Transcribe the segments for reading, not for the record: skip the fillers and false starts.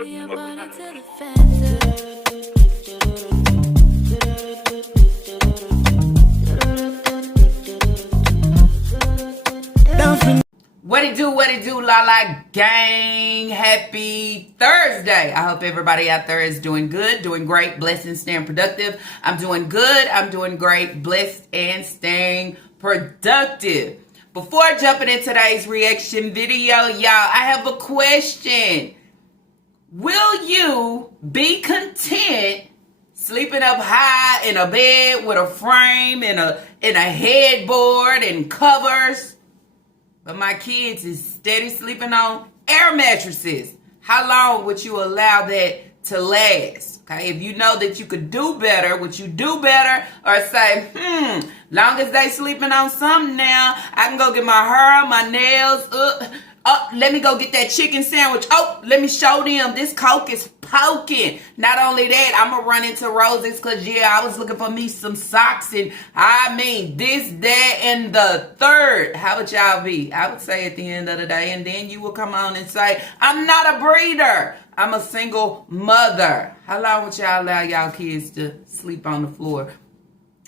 What it do, La La gang. Happy Thursday. I hope everybody out there is doing good, doing great, blessed, and staying productive. I'm doing good. I'm doing great, blessed, and staying productive. Before jumping in today's reaction video, y'all, I have a question. Will you be content sleeping up high in a bed with a frame and a headboard and covers? But my kids is steady sleeping on air mattresses. How long would you allow that to last? Okay, if you know that you could do better, would you do better? Or say, long as they sleeping on something now, I can go get my hair, my nails, let me go get that chicken sandwich. Oh, let me show them this Coke is poking. Not only that, I'm going to run into Roses because, I was looking for me some socks. And I mean, this, that, and the third. How would y'all be? I would say at the end of the day. And then you will come on and say, I'm not a breeder. I'm a single mother. How long would y'all allow y'all kids to sleep on the floor?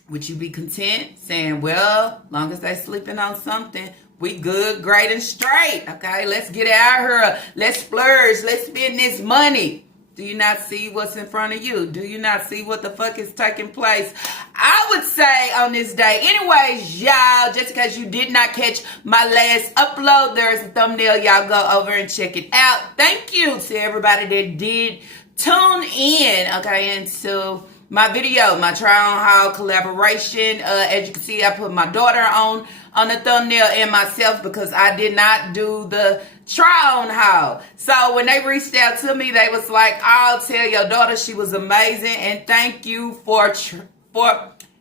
Would you be content saying, well, long as they sleeping on something, we good, great, and straight. Okay, let's get out here. Let's splurge. Let's spend this money. Do you not see what's in front of you? Do you not see what the fuck is taking place? I would say on this day. Anyways, y'all, just in case you did not catch my last upload, there's a thumbnail. Y'all go over and check it out. Thank you to everybody that did tune in, okay, into my video, my try on haul collaboration. As you can see, I put my daughter on the thumbnail and myself because I did not do the try on haul. So when they reached out to me, they was like, I'll tell your daughter she was amazing and thank you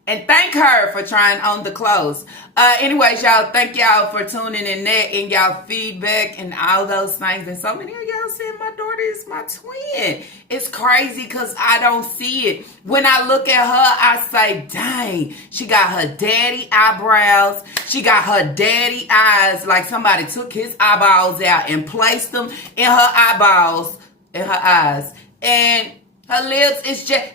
and thank her for trying on the clothes. Anyways, y'all, thank y'all for tuning in there and y'all feedback and all those things. And so many of y'all said my daughter is my twin. It's crazy because I don't see it. When I look at her, I say, dang, she got her daddy eyebrows. She got her daddy eyes. Like somebody took his eyeballs out and placed them in her eyeballs, in her eyes. And her lips is just,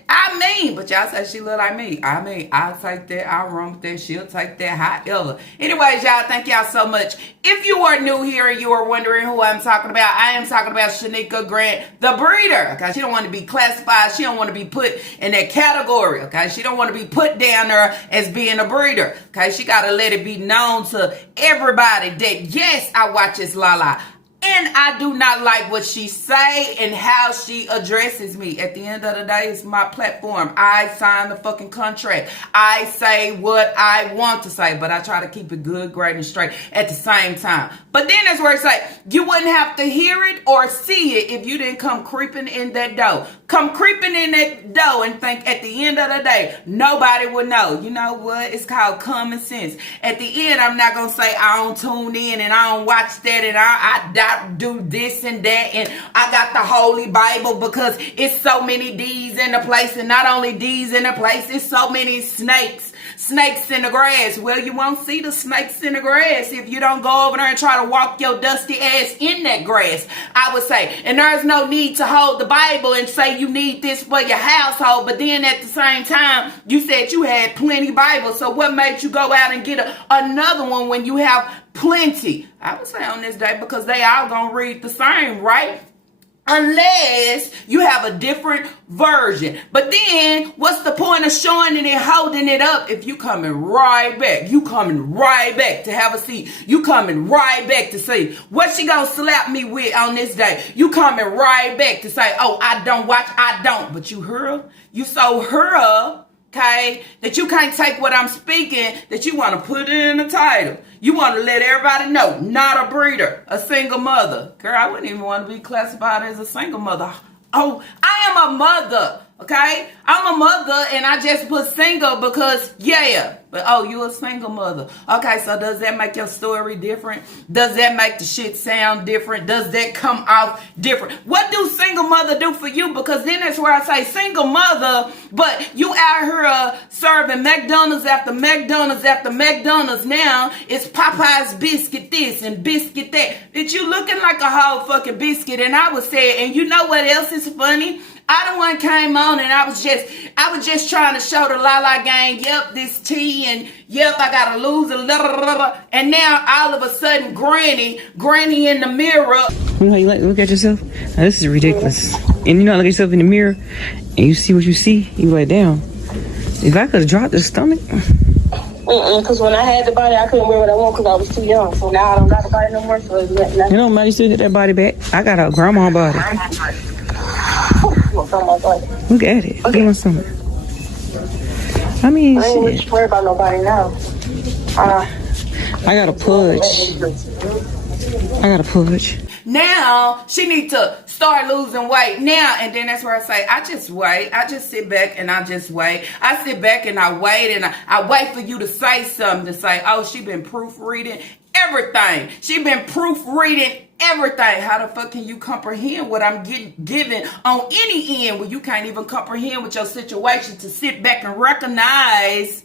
but y'all say she look like me. I'll take that. I'll run with that. She'll take that. However. Anyways, y'all, thank y'all so much. If you are new here and you are wondering who I'm talking about, I am talking about Shanika Grant, the breeder. Okay, she don't want to be classified. She don't want to be put in that category. Okay, she don't want to be put down there as being a breeder. Okay, she got to let it be known to everybody that, yes, I watch this Lala. And I do not like what she say and how she addresses me. At the end of the day, it's my platform. I sign the fucking contract. I say what I want to say, but I try to keep it good, great, and straight at the same time. But then that's where it's like, you wouldn't have to hear it or see it if you didn't come creeping in that door. Come creeping in that door and think at the end of the day, nobody would know. You know what? It's called common sense. At the end, I'm not going to say I don't tune in and I don't watch that and I do this and that and I got the Holy Bible because it's so many D's in the place, and not only D's in the place, it's so many snakes in the grass. Well, you won't see the snakes in the grass if you don't go over there and try to walk your dusty ass in that grass, I would say. And there's no need to hold the Bible and say you need this for your household, but then at the same time, you said you had plenty Bibles. So what made you go out and get another one when you have plenty? I would say on this day because they all gonna read the same, right? Unless you have a different version. But then, what's the point of showing it and holding it up if you coming right back? You coming right back to have a seat. You coming right back to say, what she gonna slap me with on this day? You coming right back to say, oh, I don't watch, I don't. But you heard her? You so heard her, okay, that you can't take what I'm speaking, that you want to put it in the title. You want to let everybody know, not a breeder, a single mother. Girl, I wouldn't even want to be classified as a single mother. Oh, I am a mother Okay? I'm a mother and I just put single because, yeah. But, oh, you a single mother. Okay, so does that make your story different? Does that make the shit sound different? Does that come off different? What do single mother do for you? Because then that's where I say single mother, but you out here serving McDonald's after McDonald's after McDonald's. Now it's Popeye's biscuit this and biscuit that. That you looking like a whole fucking biscuit. And I was saying, and you know what else is funny? I the one came on and I was just trying to show the La gang, yep, this tea, and yep, I gotta lose a little, and now all of a sudden granny in the mirror. You know how you like to look at yourself? Now, this is ridiculous. And you know how to look at yourself in the mirror and you see what you see, you like, damn, if I could have dropped the stomach. Because when I had the body, I couldn't wear what I want because I was too young. So now I don't got the body no more, so it's nothing. You know, man, you still get that body back. I got a grandma body. Look at it. Look at my stomach. I mean, I ain't really shit. worry about nobody now. I got a pudge. Now she need to start losing weight now, and then that's where I say I just wait. I just sit back and I just wait. I sit back and I wait, and I wait for you to say something, to say, oh, she been proofreading everything. She been proofreading everything. How the fuck can you comprehend what I'm given on any end when you can't even comprehend with your situation to sit back and recognize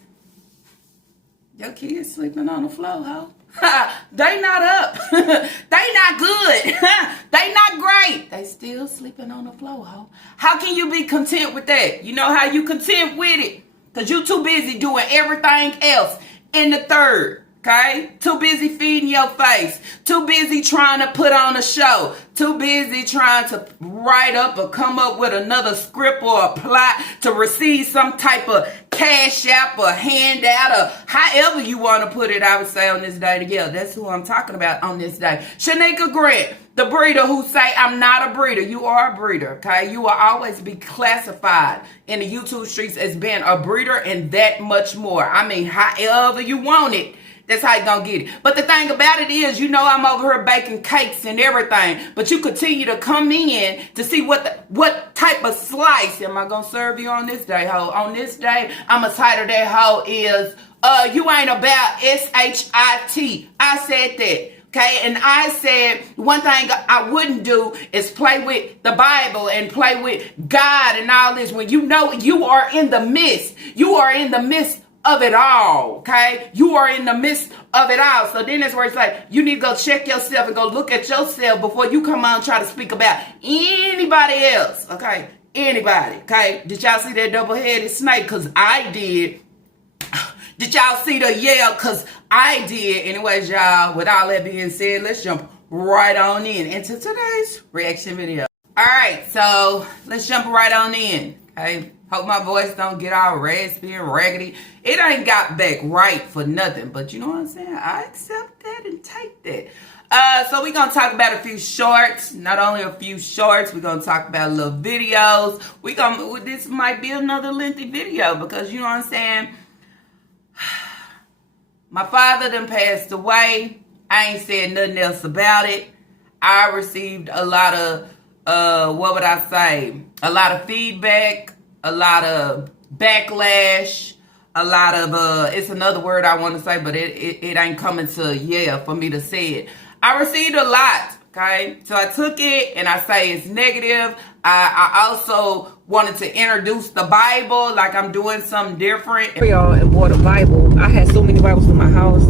your kids sleeping on the floor, ho? They not up. They not good. They not great. They still sleeping on the floor, ho. How can you be content with that? You know how you content with it? Because you too busy doing everything else in the third. Okay? Too busy feeding your face. Too busy trying to put on a show. Too busy trying to write up or come up with another script or a plot to receive some type of cash app or handout or however you want to put it, I would say, on this day together. That's who I'm talking about on this day. Shanika Grant, the breeder who say, I'm not a breeder. You are a breeder, okay? You will always be classified in the YouTube streets as being a breeder and that much more. I mean, however you want it. That's how you gonna get it. But the thing about it is, you know, I'm over here baking cakes and everything, but you continue to come in to see what type of slice am I gonna serve you on this day, ho. On this day, I'm a title that ho is you ain't about SHIT. I said that. Okay, and I said one thing I wouldn't do is play with the Bible and play with God and all this when you know you are in the midst. You are in the midst of it all, okay? You are in the midst of it all. So then that's where it's like, you need to go check yourself and go look at yourself before you come on and try to speak about anybody else, okay? Anybody, okay? Did y'all see that double-headed snake? Because I did. Did y'all see the yeah? Because I did. Anyways, y'all, with all that being said, let's jump right on into today's reaction video. All right, so let's jump right on in, okay? Hope my voice don't get all raspy and raggedy. It ain't got back right for nothing, but you know what I'm saying? I accept that and take that. So we're going to talk about a few shorts. Not only a few shorts, we're going to talk about little videos. This might be another lengthy video because, you know what I'm saying? My father done passed away. I ain't said nothing else about it. I received a lot of, what would I say? A lot of feedback. A lot of backlash, a lot of, it's another word I want to say, but it ain't coming to, for me to say it. I received a lot, okay? So I took it and I say it's negative. I also wanted to introduce the Bible, like I'm doing something different. Y'all, and bought a Bible. I had so many Bibles in my house.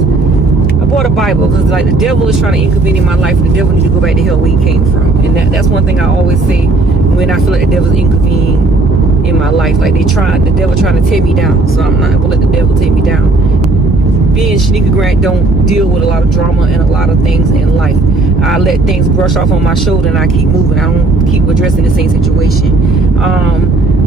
I bought a Bible because like the devil is trying to inconvenience my life. The devil needs to go back to hell where he came from. And that's one thing I always say when I feel like the devil's inconveniencing in my life. Like the devil trying to tear me down. So I'm not gonna let the devil tear me down. Being Shanika Grant don't deal with a lot of drama and a lot of things in life. I let things brush off on my shoulder and I keep moving. I don't keep addressing the same situation.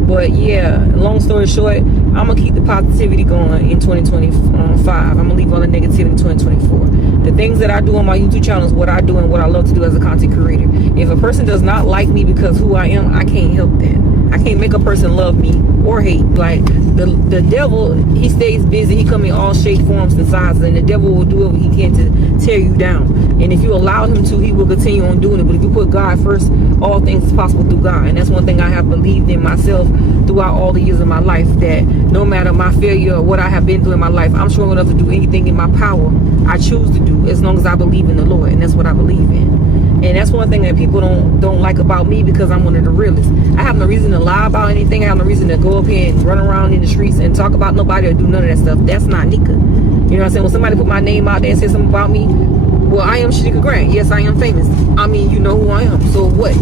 But yeah, long story short, I'm gonna keep the positivity going in 2025. I'm gonna leave all the negativity in 2024. The things that I do on my YouTube channel is what I do and what I love to do as a content creator. If a person does not like me because who I am, I can't help that. I can't make a person love me or hate. Like the devil, he stays busy. He come in all shapes, forms, and sizes, and the devil will do whatever he can to tear you down. And if you allow him to, he will continue on doing it. But if you put God first, all things is possible through God. And that's one thing I have believed in myself throughout all the years of my life, that no matter my failure or what I have been through in my life, I'm strong enough to do anything in my power I choose to do, as long as I believe in the Lord. And that's what I believe in. And that's one thing that people don't like about me, because I'm one of the realists. I have no reason to lie about anything. I have no reason to go up here and run around in the streets and talk about nobody or do none of that stuff. That's not Nika. You know what I'm saying? When somebody put my name out there and say something about me, well, I am Shanika Grant. Yes, I am famous. I mean, you know who I am. So what?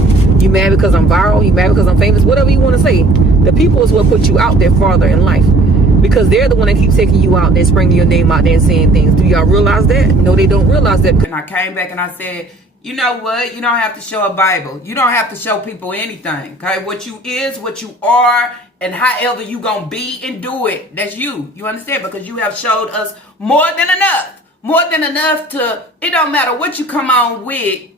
You mad because I'm viral? You mad because I'm famous? Whatever you want to say. The people is what put you out there farther in life, because they're the one that keeps taking you out there, bringing your name out there and saying things. Do y'all realize that? No, they don't realize that. And I came back and I said, you know what? You don't have to show a Bible. You don't have to show people anything. Okay? What you is, what you are, and however you gonna be and do it. That's you. You understand? Because you have showed us more than enough. More than enough to, it don't matter what you come on with.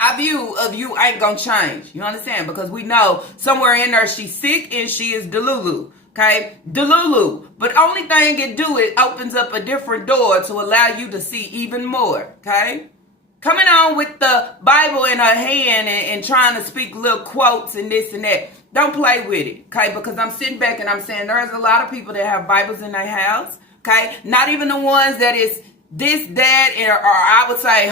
Our view of you ain't gonna change. You understand? Because we know somewhere in there she's sick and she is delulu. Okay? Delulu. But only thing it do, it opens up a different door to allow you to see even more. Okay? Coming on with the Bible in her hand and trying to speak little quotes and this and that. Don't play with it. Okay? Because I'm sitting back and I'm saying there's a lot of people that have Bibles in their house. Okay? Not even the ones that is this, that, or I would say,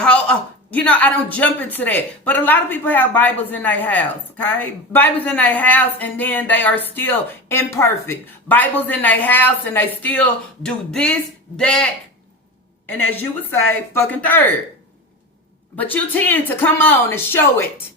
you know, I don't jump into that. But a lot of people have Bibles in their house, okay? Bibles in their house, and then they are still imperfect. Bibles in their house, and they still do this, that, and as you would say, fucking third. But you tend to come on and show it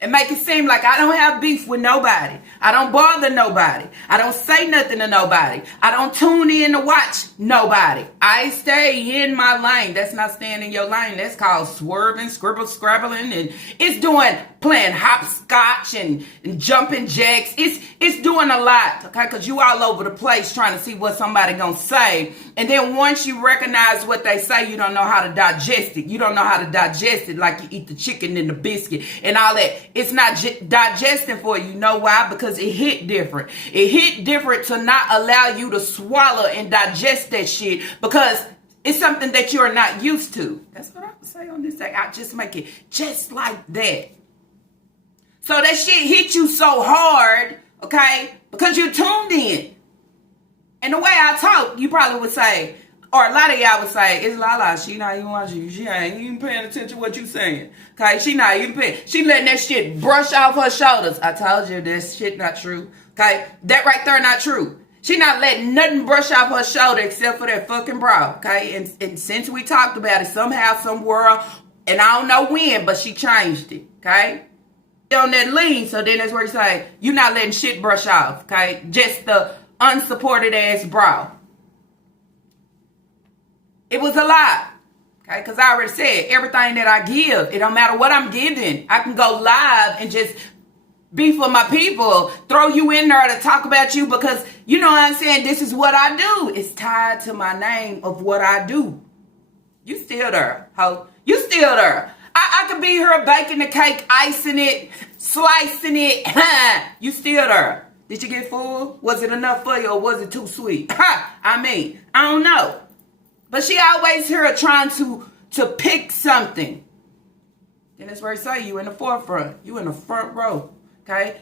and make it seem like I don't have beef with nobody. I don't bother nobody. I don't say nothing to nobody. I don't tune in to watch nobody. I stay in my lane. That's not staying in your lane. That's called swerving, scrabbling, and it's doing playing hopscotch and jumping jacks. It's doing a lot, okay? Because you all over the place trying to see what somebody gonna say. And then once you recognize what they say, you don't know how to digest it. You don't know how to digest it like you eat the chicken and the biscuit and all that. It's not digesting for you. You know why? Because it hit different. It hit different to not allow you to swallow and digest that shit, because it's something that you're not used to. That's what I would say on this thing. I just make it just like that. So that shit hit you so hard, okay? Because you tuned in. And the way I talk, you probably would say, or a lot of y'all would say, it's Lala, she not even watching you. She ain't even paying attention to what you saying. Okay, she not even paying. She letting that shit brush off her shoulders. I told you this shit not true. Okay, that right there not true. She not letting nothing brush off her shoulder except for that fucking bra. Okay, and since we talked about it, somehow, some world, and I don't know when, but she changed it. Okay, on that lean, so then that's where you say, you're not letting shit brush off. Okay, just the unsupported ass bra. It was a lot, okay? Because I already said, everything that I give, it don't matter what I'm giving. I can go live and just be for my people, throw you in there to talk about you because, you know what I'm saying, this is what I do. It's tied to my name of what I do. You still there, ho. You still there. I could be here baking the cake, icing it, slicing it. You still there. Did you get full? Was it enough for you or was it too sweet? I mean, I don't know. But she always here trying to pick something. Then that's where I say you in the forefront. You in the front row. Okay?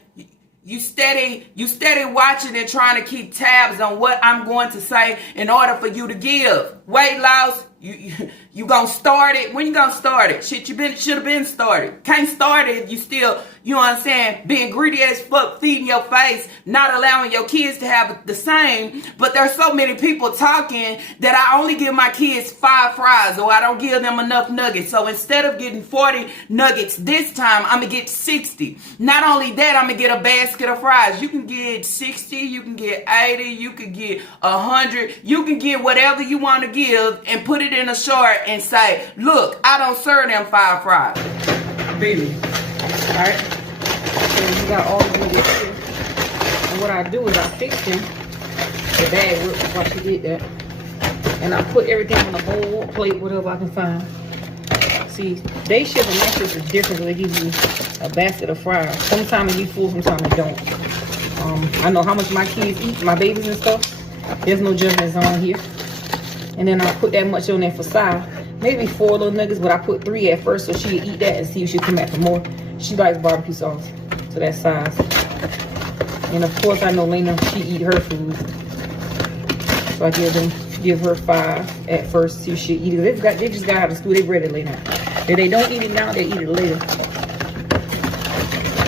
You steady watching and trying to keep tabs on what I'm going to say in order for you to give. Weight loss, you gonna start it. When you gonna start it? Shit, should have been started. Can't start it if you still, you know what I'm saying, being greedy as fuck, feeding your face, not allowing your kids to have the same. But there's so many people talking that I only give my kids 5 fries or I don't give them enough nuggets. So instead of getting 40 nuggets this time, I'm gonna get 60. Not only that, I'm gonna get a basket of fries. You can get 60, you can get 80, you can get 100, you can get whatever you want to give and put it in a short and say, look, I don't serve them 5 fries. Baby. Alright. So you got all of this here. And what I do is I fix them. The bag while she did that. And I put everything on a bowl, plate, whatever I can find. See, day shift and night shift is different. They give you a basket of fries. Sometimes it be full, sometimes it don't. I know how much my kids eat, my babies and stuff. There's no judgment on here. And then I put that much on there for Si. Maybe 4 little nuggets, but I put 3 at first so she'd eat that and see if she'd come back for more. She likes barbecue sauce, so that's size. And of course, I know Lena, she eat her food. So I give her 5 at first, see if she eat it. They just got out of school, they ready to lay now. If they don't eat it now, they eat it later.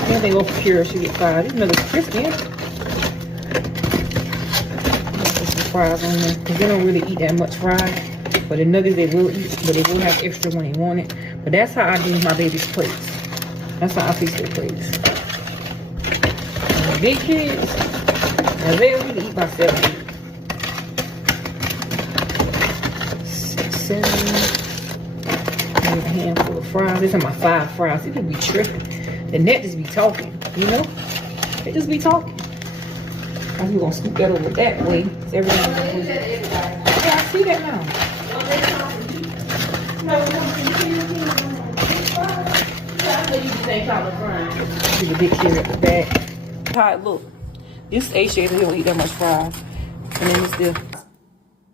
Then they go for pure, she get 5. These nuggets crispy, yeah? Put some fries on there, because they don't really eat that much fries. But the nuggets they will eat, but they will have extra when they want it. But that's how I do my baby's plates. That's how I fix their plates. And the big kids, now they only eat by 7. 6, 7. Maybe a handful of fries. These are my 5 fries. They just be tripping. The net just be talking, you know? They just be talking. I'm gonna scoop that over that way. So everything is yeah, I see that now. See the big carrot at the back. How it look. This A-shape, they don't eat that much fries. And then it's the...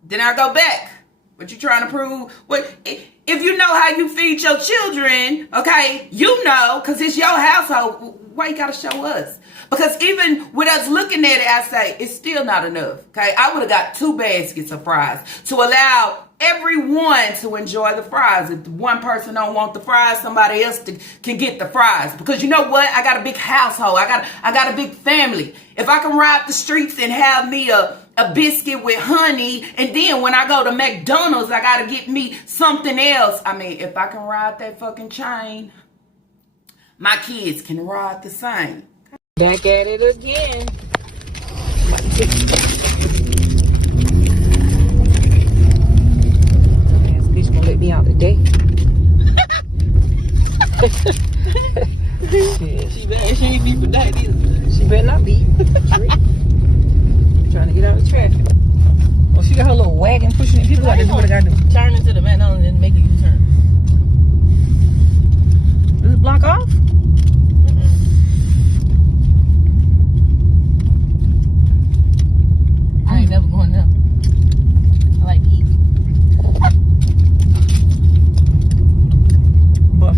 Then I go back. What you trying to prove? What if you know how you feed your children, okay, you know, because it's your household, why you gotta show us? Because even with us looking at it, I say, it's still not enough, okay? I would have got 2 baskets of fries to allow everyone to enjoy the fries. If one person don't want the fries, somebody else can get the fries. Because you know what? I got a big household. I got a big family. If I can ride the streets and have me a biscuit with honey, and then when I go to McDonald's, I got to get me something else. I mean, if I can ride that fucking chain, my kids can ride the same. Back at it again. Ass bitch gonna let me out today. She ain't be for that either. She better not be. Trying to get out of traffic. Oh, she got her little wagon pushing it. People got to do what they gotta do. Turn into the McDonald's and make a U-turn. Does it block off? I ain't never going there. I like to eat. Buff.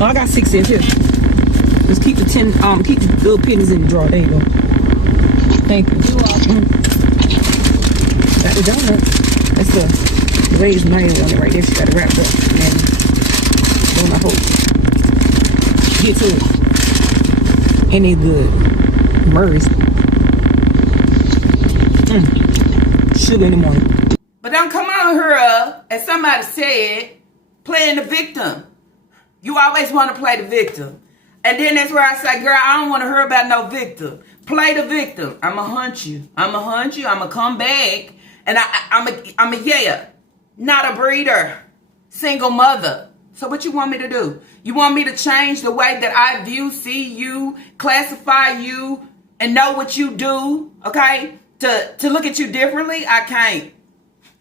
Oh, I got 6 cents here. Just keep the keep the little pennies in the drawer. There you go. Thank you. You're welcome. Got the donut. That's the raised mayo on it right there. She got it wrapped up. And on my hope. Get to it. And they good. Murray's. Sugar in the morning. But don't come on here, as somebody said, playing the victim. You always want to play the victim. And then that's where I say, girl, I don't want to hear about no victim. Play the victim. I'ma hunt you. I'ma hunt you. I'ma come back. And I'm a yeah. Not a breeder. Single mother. So what you want me to do? You want me to change the way that I view, see you, classify you, and know what you do, okay? To look at you differently? I can't.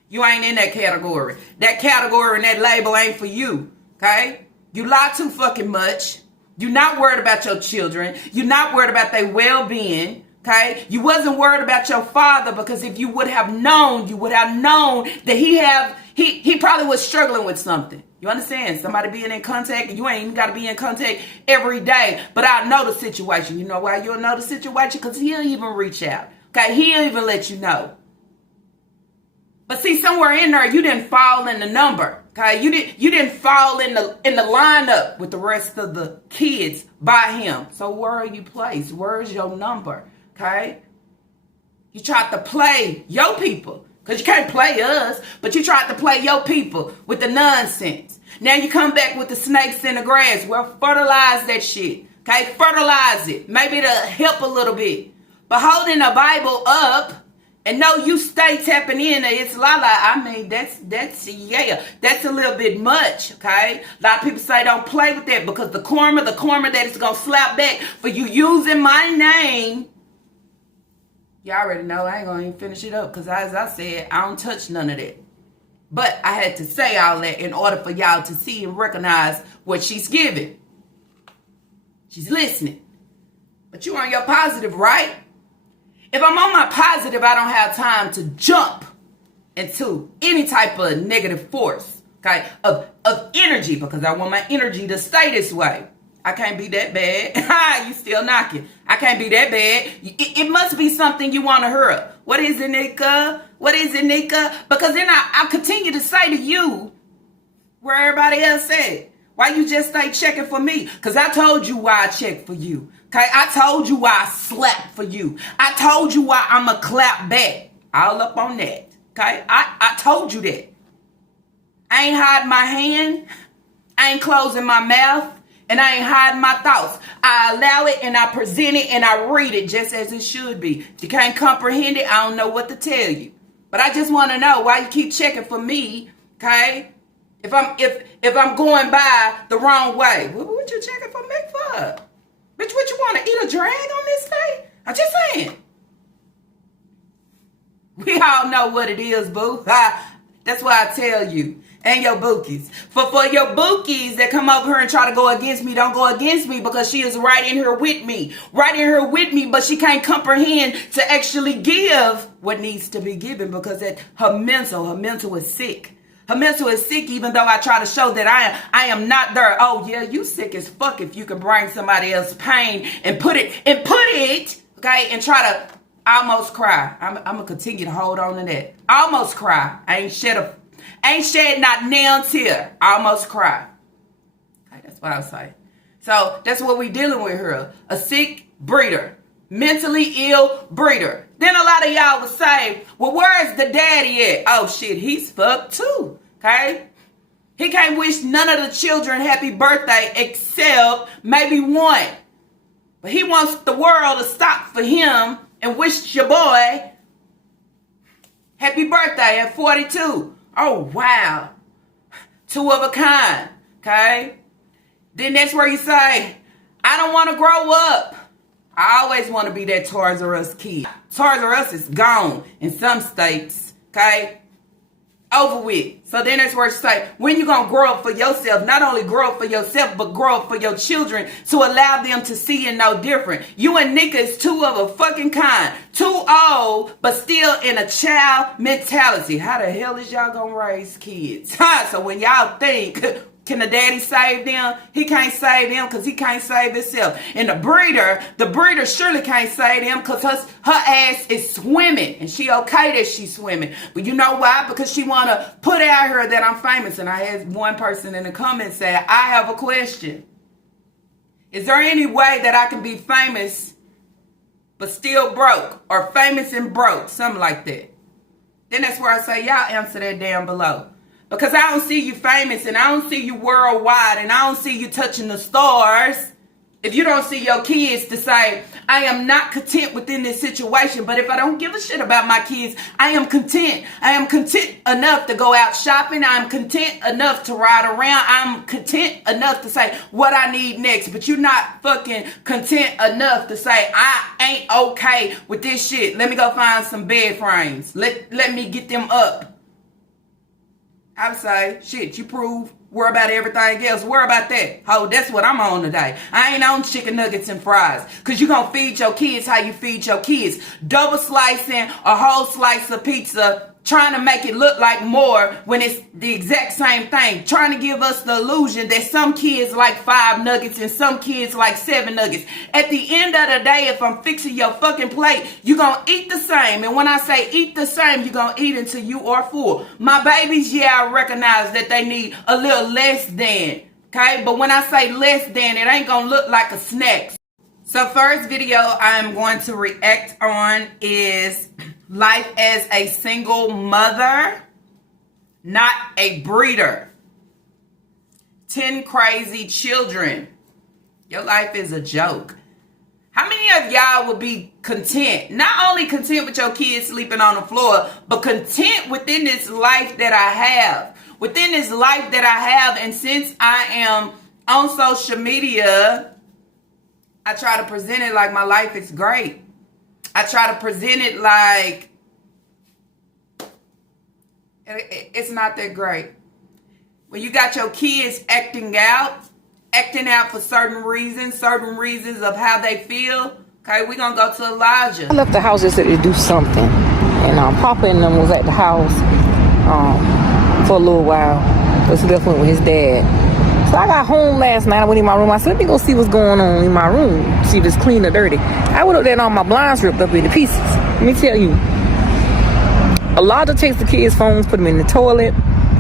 You ain't in that category. That category and that label ain't for you, okay? You lie too fucking much. You're not worried about your children. You're not worried about their well-being, okay? You wasn't worried about your father because if you would have known, you would have known that he probably was struggling with something. You understand? Somebody being in contact, and you ain't even got to be in contact every day. But I know the situation. You know why you'll know the situation? Because he'll even reach out, okay? He'll even let you know. But see, somewhere in there, you didn't fall in the number. Okay, you didn't fall in the lineup with the rest of the kids by him. So where are you placed? Where's your number? Okay, you tried to play your people because you can't play us, but you tried to play your people with the nonsense. Now you come back with the snakes in the grass. Well, fertilize that shit. Okay, fertilize it. Maybe it'll help a little bit. But holding the Bible up And no, you stay tapping in. It's Lala. I mean, that's yeah. That's a little bit much, okay? A lot of people say don't play with that because the karma that is going to slap back for you using my name. Y'all already know I ain't going to even finish it up because as I said, I don't touch none of that. But I had to say all that in order for y'all to see and recognize what she's giving. She's listening. But you on your positive, right? If I'm on my positive, I don't have time to jump into any type of negative force, okay, of energy, because I want my energy to stay this way. I can't be that bad. You still knocking. I can't be that bad. It must be something you want to hear. What is it, Nika? What is it, Nika? Because then I'll continue to say to you where everybody else said. Why you just stay checking for me? Because I told you why I checked for you. Okay, I told you why I slapped for you. I told you why I'm a clap back. All up on that. Okay, I told you that. I ain't hiding my hand. I ain't closing my mouth. And I ain't hiding my thoughts. I allow it and I present it and I read it just as it should be. If you can't comprehend it, I don't know what to tell you. But I just want to know why you keep checking for me, okay? If I'm going by the wrong way, what you checking for me for? Bitch, what you want to eat a drag on this day? I'm just saying. We all know what it is, boo. That's why I tell you. And your bookies. For your bookies that come over here and try to go against me, don't go against me because she is right in here with me. Right in here with me, but she can't comprehend to actually give what needs to be given because her mental is sick. Her mental is sick even though I try to show that I am not there. Oh yeah, you sick as fuck if you can bring somebody else's pain and put it, okay, and try to almost cry. I'm going to continue to hold on to that. Almost cry. I ain't shed not nail tear. Almost cry. Okay, that's what I was saying. So that's what we dealing with here. A sick breeder. Mentally ill breeder. Then a lot of y'all would say, well, where's the daddy at? Oh shit, he's fucked too. Okay? He can't wish none of the children happy birthday except maybe one. But he wants the world to stop for him and wish your boy happy birthday at 42. Oh, wow. Two of a kind. Okay? Then that's where you say, I don't want to grow up. I always want to be that Toys R Us kid. Toys R Us is gone in some states. Okay? Over with. So then that's where you say, when you going to grow up for yourself, not only grow up for yourself, but grow up for your children to allow them to see and know different. You and Nika is two of a fucking kind. Too old, but still in a child mentality. How the hell is y'all going to raise kids? So when y'all think, can the daddy save them? He can't save them because he can't save himself. And the breeder surely can't save them because her ass is swimming. And she okay that she's swimming. But you know why? Because she want to put out here that I'm famous. And I had one person in the comments say, I have a question. Is there any way that I can be famous but still broke? Or famous and broke? Something like that. Then that's where I say, y'all answer that down below. Because I don't see you famous and I don't see you worldwide and I don't see you touching the stars. If you don't see your kids to say, I am not content within this situation, but if I don't give a shit about my kids, I am content. I am content enough to go out shopping. I am content enough to ride around. I'm content enough to say what I need next. But you're not fucking content enough to say, I ain't okay with this shit. Let me go find some bed frames. Let me get them up. I would say, shit, you prove, worry about everything else. Worry about that. Oh, that's what I'm on today. I ain't on chicken nuggets and fries. Because you going to feed your kids how you feed your kids. Double slicing a whole slice of pizza, trying to make it look like more when it's the exact same thing. Trying to give us the illusion that some kids like 5 nuggets and some kids like 7 nuggets. At the end of the day, if I'm fixing your fucking plate, you're going to eat the same. And when I say eat the same, you're going to eat until you are full. My babies, yeah, I recognize that they need a little less than. Okay? But when I say less than, it ain't going to look like a snack. So first video I'm going to react on is life as a single mother, not a breeder. 10 crazy children. Your life is a joke. How many many of y'all would be content? Not only content with your kids sleeping on the floor, but content within this life that I have. Within this life that I have. And since I am on social media, I try to present it like my life is great. I try to present it like it's not that great. When you got your kids acting out for certain reasons of how they feel. Okay, we're going to go to Elijah. I left the house yesterday to do something. And Papa and them was at the house for a little while. Because he left went with his dad. So I got home last night. I went in my room. I said, let me go see what's going on in my room. See if it's clean or dirty. I went up there and all my blinds ripped up into pieces. Let me tell you. Elijah takes the kids' phones, put them in the toilet.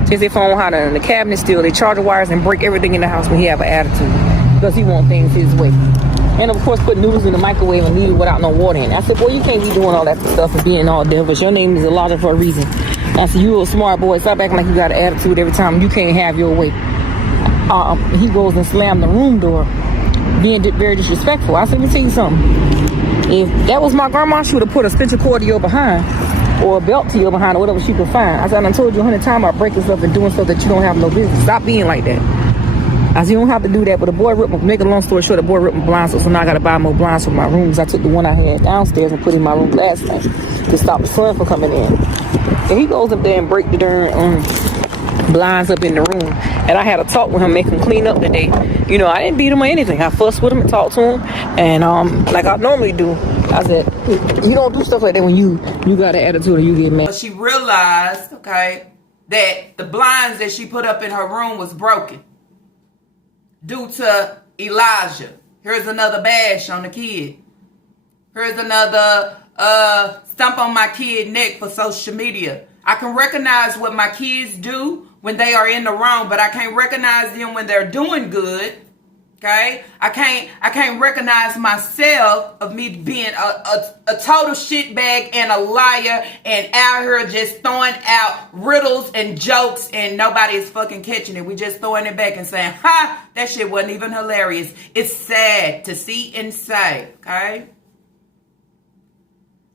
Takes their phone out in the cabinet, steal their charger wires, and break everything in the house when he have an attitude. Because he want things his way. And of course, put noodles in the microwave and leave it without no water in it. I said, boy, you can't be doing all that stuff and being all devilish. Your name is Elijah for a reason. I said, you a smart boy. Stop acting like you got an attitude every time. You can't have your way. He goes and slammed the room door, being very disrespectful. I said, let me tell you something. If that was my grandma, she would have put a stitcher cord to your behind. Or a belt to your behind, or whatever she could find. I said, I told you 100 times about breaking stuff and doing stuff that you don't have no business. Stop being like that. I said, you don't have to do that. But the boy ripped, make a long story short, the boy ripped my blinds, so now I got to buy more blinds for my rooms. I took the one I had downstairs and put in my room last night to stop the sun from coming in. And he goes up there and break the darn blinds up in the room. And I had a talk with him, make him clean up today. You know, I didn't beat him or anything. I fussed with him and talked to him. And like I normally do, I said, you don't do stuff like that when you got an attitude or you get mad. She realized, okay, that the blinds that she put up in her room was broken due to Elijah. Here's another bash on the kid. Here's another stump on my kid neck for social media. I can recognize what my kids do when they are in the wrong, but I can't recognize them when they're doing good. Okay, I can't recognize myself of me being a total shitbag and a liar and out here just throwing out riddles and jokes and nobody is fucking catching it. We just throwing it back and saying, ha, that shit wasn't even hilarious. It's sad to see and say, okay?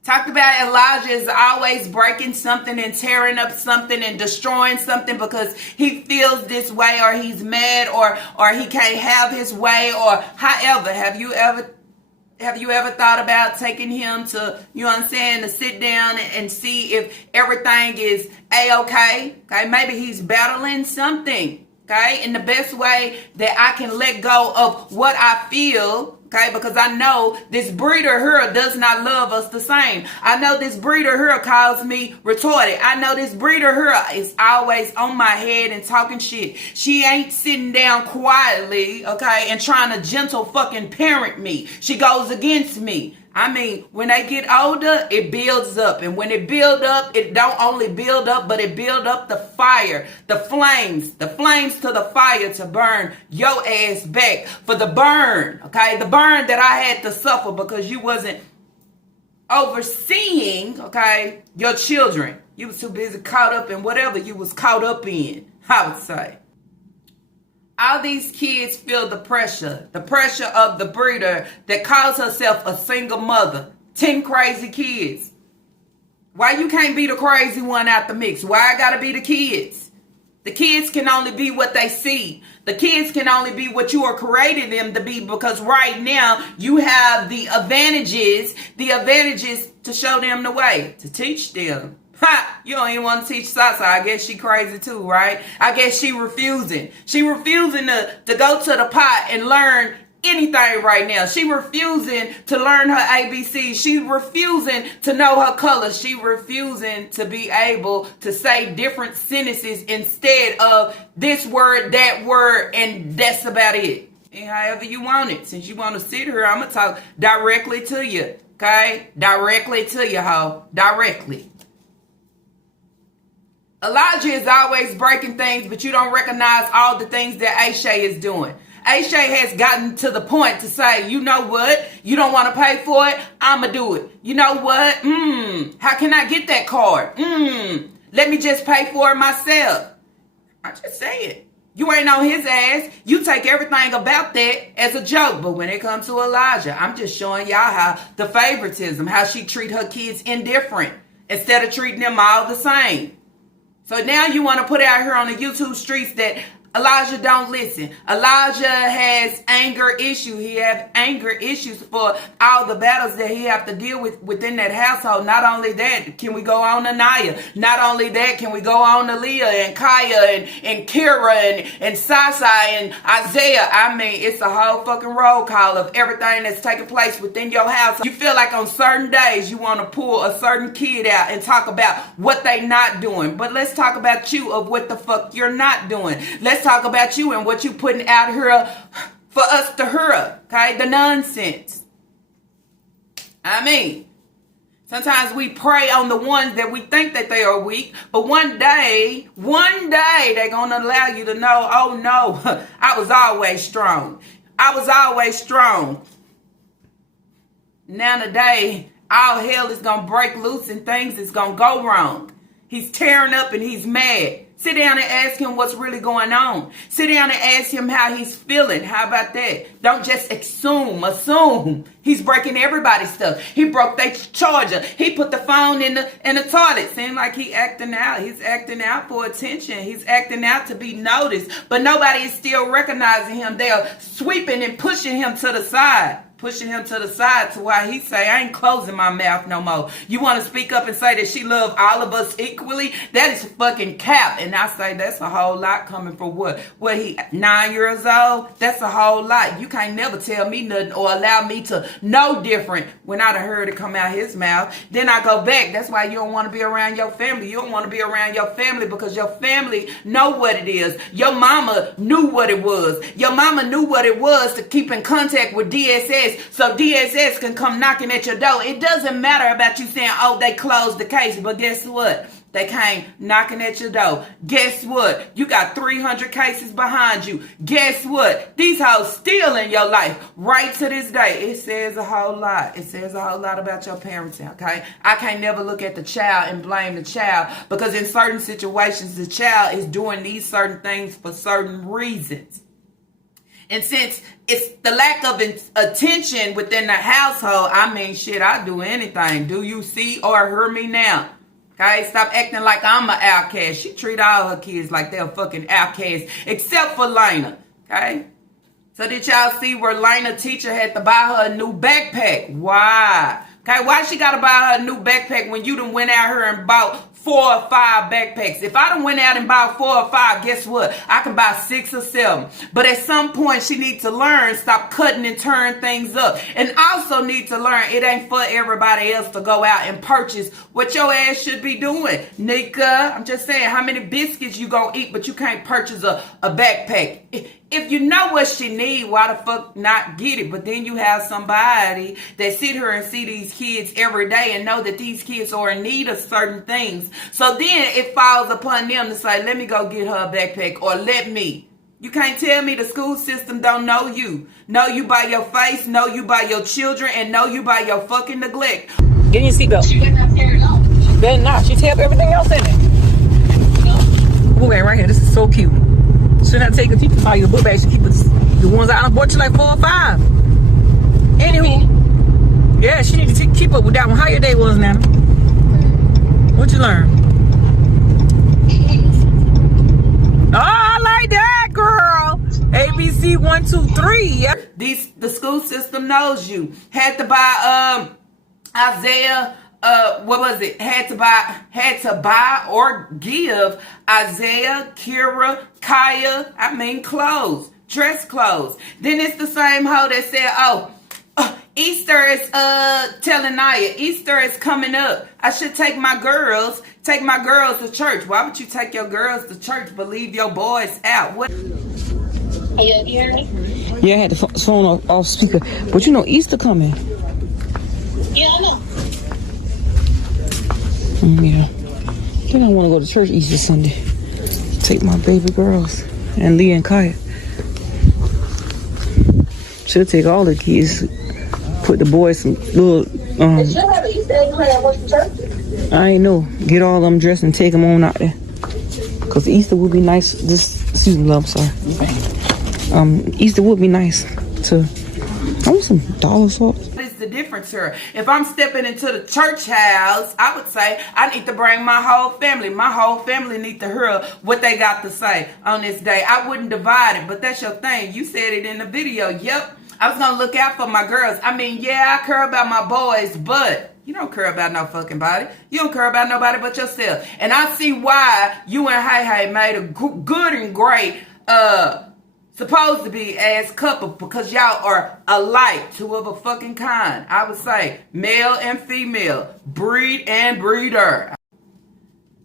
Talked about Elijah is always breaking something and tearing up something and destroying something because he feels this way or he's mad or he can't have his way or however. Have you ever thought about taking him to, you know what I'm saying, to sit down and see if everything is A-okay? Okay, maybe he's battling something. Okay, in the best way that I can let go of what I feel. Okay, because I know this breeder here does not love us the same. I know this breeder here calls me retarded. I know this breeder here is always on my head and talking shit. She ain't sitting down quietly, okay, and trying to gentle fucking parent me. She goes against me. I mean, when they get older, it builds up. And when it build up, it don't only build up, but it build up the fire, the flames to the fire to burn your ass back for the burn, okay? The burn that I had to suffer because you wasn't overseeing, okay, your children. You was too busy caught up in whatever you was caught up in, I would say. All these kids feel the pressure of the breeder that calls herself a single mother. 10 crazy kids. Why you can't be the crazy one out the mix? Why I gotta be the kids? The kids can only be what they see. The kids can only be what you are creating them to be because right now you have the advantages to show them the way, to teach them. Ha! You don't even want to teach Sasa. I guess she crazy too, right? I guess she refusing. She refusing to go to the pot and learn anything right now. She refusing to learn her ABC. She refusing to know her colors. She refusing to be able to say different sentences instead of this word, that word, and that's about it. And however you want it. Since you want to sit here, I'm going to talk directly to you. Okay? Directly to you, ho. Directly. Elijah is always breaking things, but you don't recognize all the things that Aisha is doing. Aisha has gotten to the point to say, you know what? You don't want to pay for it? I'ma do it. You know what? How can I get that card? Let me just pay for it myself. I just say it. You ain't on his ass. You take everything about that as a joke. But when it comes to Elijah, I'm just showing y'all how the favoritism, how she treat her kids indifferent instead of treating them all the same. So now you want to put out here on the YouTube streets that Elijah don't listen. Elijah has anger issues. He have anger issues for all the battles that he have to deal with within that household. Not only that, can we go on to Naya? Not only that, can we go on to Leah and Kaya and Kira and Sasai and Isaiah? I mean, it's a whole fucking roll call of everything that's taking place within your house. You feel like on certain days you want to pull a certain kid out and talk about what they not doing. But let's talk about you of what the fuck you're not doing. Let's talk about you and what you putting out here for us to hear, okay? The nonsense. I mean, sometimes we prey on the ones that we think that they are weak, but one day they're gonna allow you to know, oh no, I was always strong. I was always strong. Now today, all hell is gonna break loose and things is gonna go wrong. He's tearing up and he's mad. Sit down and ask him what's really going on. Sit down and ask him how he's feeling. How about that? Don't just assume. He's breaking everybody's stuff. He broke their charger. He put the phone in the toilet. Seems like he acting out. He's acting out for attention. He's acting out to be noticed. But nobody is still recognizing him. They are sweeping and pushing him to the side. Pushing him to the side to why he say, I ain't closing my mouth no more. You want to speak up and say that she loved all of us equally? That is fucking cap. And I say that's a whole lot coming from what? What, he 9 years old? That's a whole lot. You can't never tell me nothing or allow me to know different when I done heard it come out his mouth. Then I go back. That's why you don't want to be around your family. You don't want to be around your family because your family know what it is. Your mama knew what it was. Your mama knew what it was to keep in contact with DSS. So DSS can come knocking at your door. It doesn't matter about you saying, oh, they closed the case. But guess what? They came knocking at your door. Guess what? You got 300 cases behind you. Guess what? These hoes still in your life right to this day. It says a whole lot. It says a whole lot about your parenting, okay? I can't never look at the child and blame the child because in certain situations, the child is doing these certain things for certain reasons. And since it's the lack of attention within the household, I mean, shit, I'd do anything. Do you see or hear me now? Okay, stop acting like I'm an outcast. She treat all her kids like they're fucking outcasts, except for Lena, okay? So did y'all see where Lena teacher had to buy her a new backpack? Why? Okay, why she got to buy her a new backpack when you done went out here and bought 4 or 5 backpacks? If I done went out and bought 4 or 5, guess what? I can buy 6 or 7. But at some point, she needs to learn, stop cutting and turn things up. And also need to learn it ain't for everybody else to go out and purchase what your ass should be doing. Nika, I'm just saying, how many biscuits you gonna eat, but you can't purchase a backpack? If you know what she need, why the fuck not get it? But then you have somebody that sit here and see these kids every day and know that these kids are in need of certain things. So then it falls upon them to say, let me go get her a backpack or let me. You can't tell me the school system don't know you. Know you by your face, know you by your children, and know you by your fucking neglect. Get in your seatbelt. She better not tear it off. She better not. She tear up everything else in it. No. Book bag right here. This is so cute. Should not take a teacher file your book bag. Should keep the ones I bought you like 4 or 5. Anywho, yeah, she need to keep up with that one. How your day was, Nana? What you learn? Oh, I like that, girl. ABC 1, 2, 3. Yep. The school system knows you. Had to buy Isaiah. What was it? Had to buy or give Isaiah, Kira, Kaya, clothes, dress clothes. Then it's the same hoe that said, Easter is telling Naya, Easter is coming up. I should take my girls to church. Why would you take your girls to church but leave your boys out? What? Hey, you hear me? Yeah, I had the phone off speaker. But you know Easter coming. Yeah, I know. Yeah. Then I want to go to church Easter Sunday. Take my baby girls and Leah and Kaya. Should take all the kids. Put the boys some little. They should have an Easter egg hunt at Western Church. I ain't know. Get all of them dressed and take them on out there. Cause Easter would be nice this excuse me, love, sorry. Easter would be nice to. I want some dollar sauce. What is the difference here? If I'm stepping into the church house, I would say I need to bring my whole family. My whole family need to hear what they got to say on this day. I wouldn't divide it, but that's your thing. You said it in the video. Yep. I was going to look out for my girls. I mean, yeah, I care about my boys, but you don't care about no fucking body. You don't care about nobody but yourself. And I see why you and Hey Hey made a good and great, supposed to be ass couple, because y'all are alike, two of a fucking kind. I would say male and female, breed and breeder.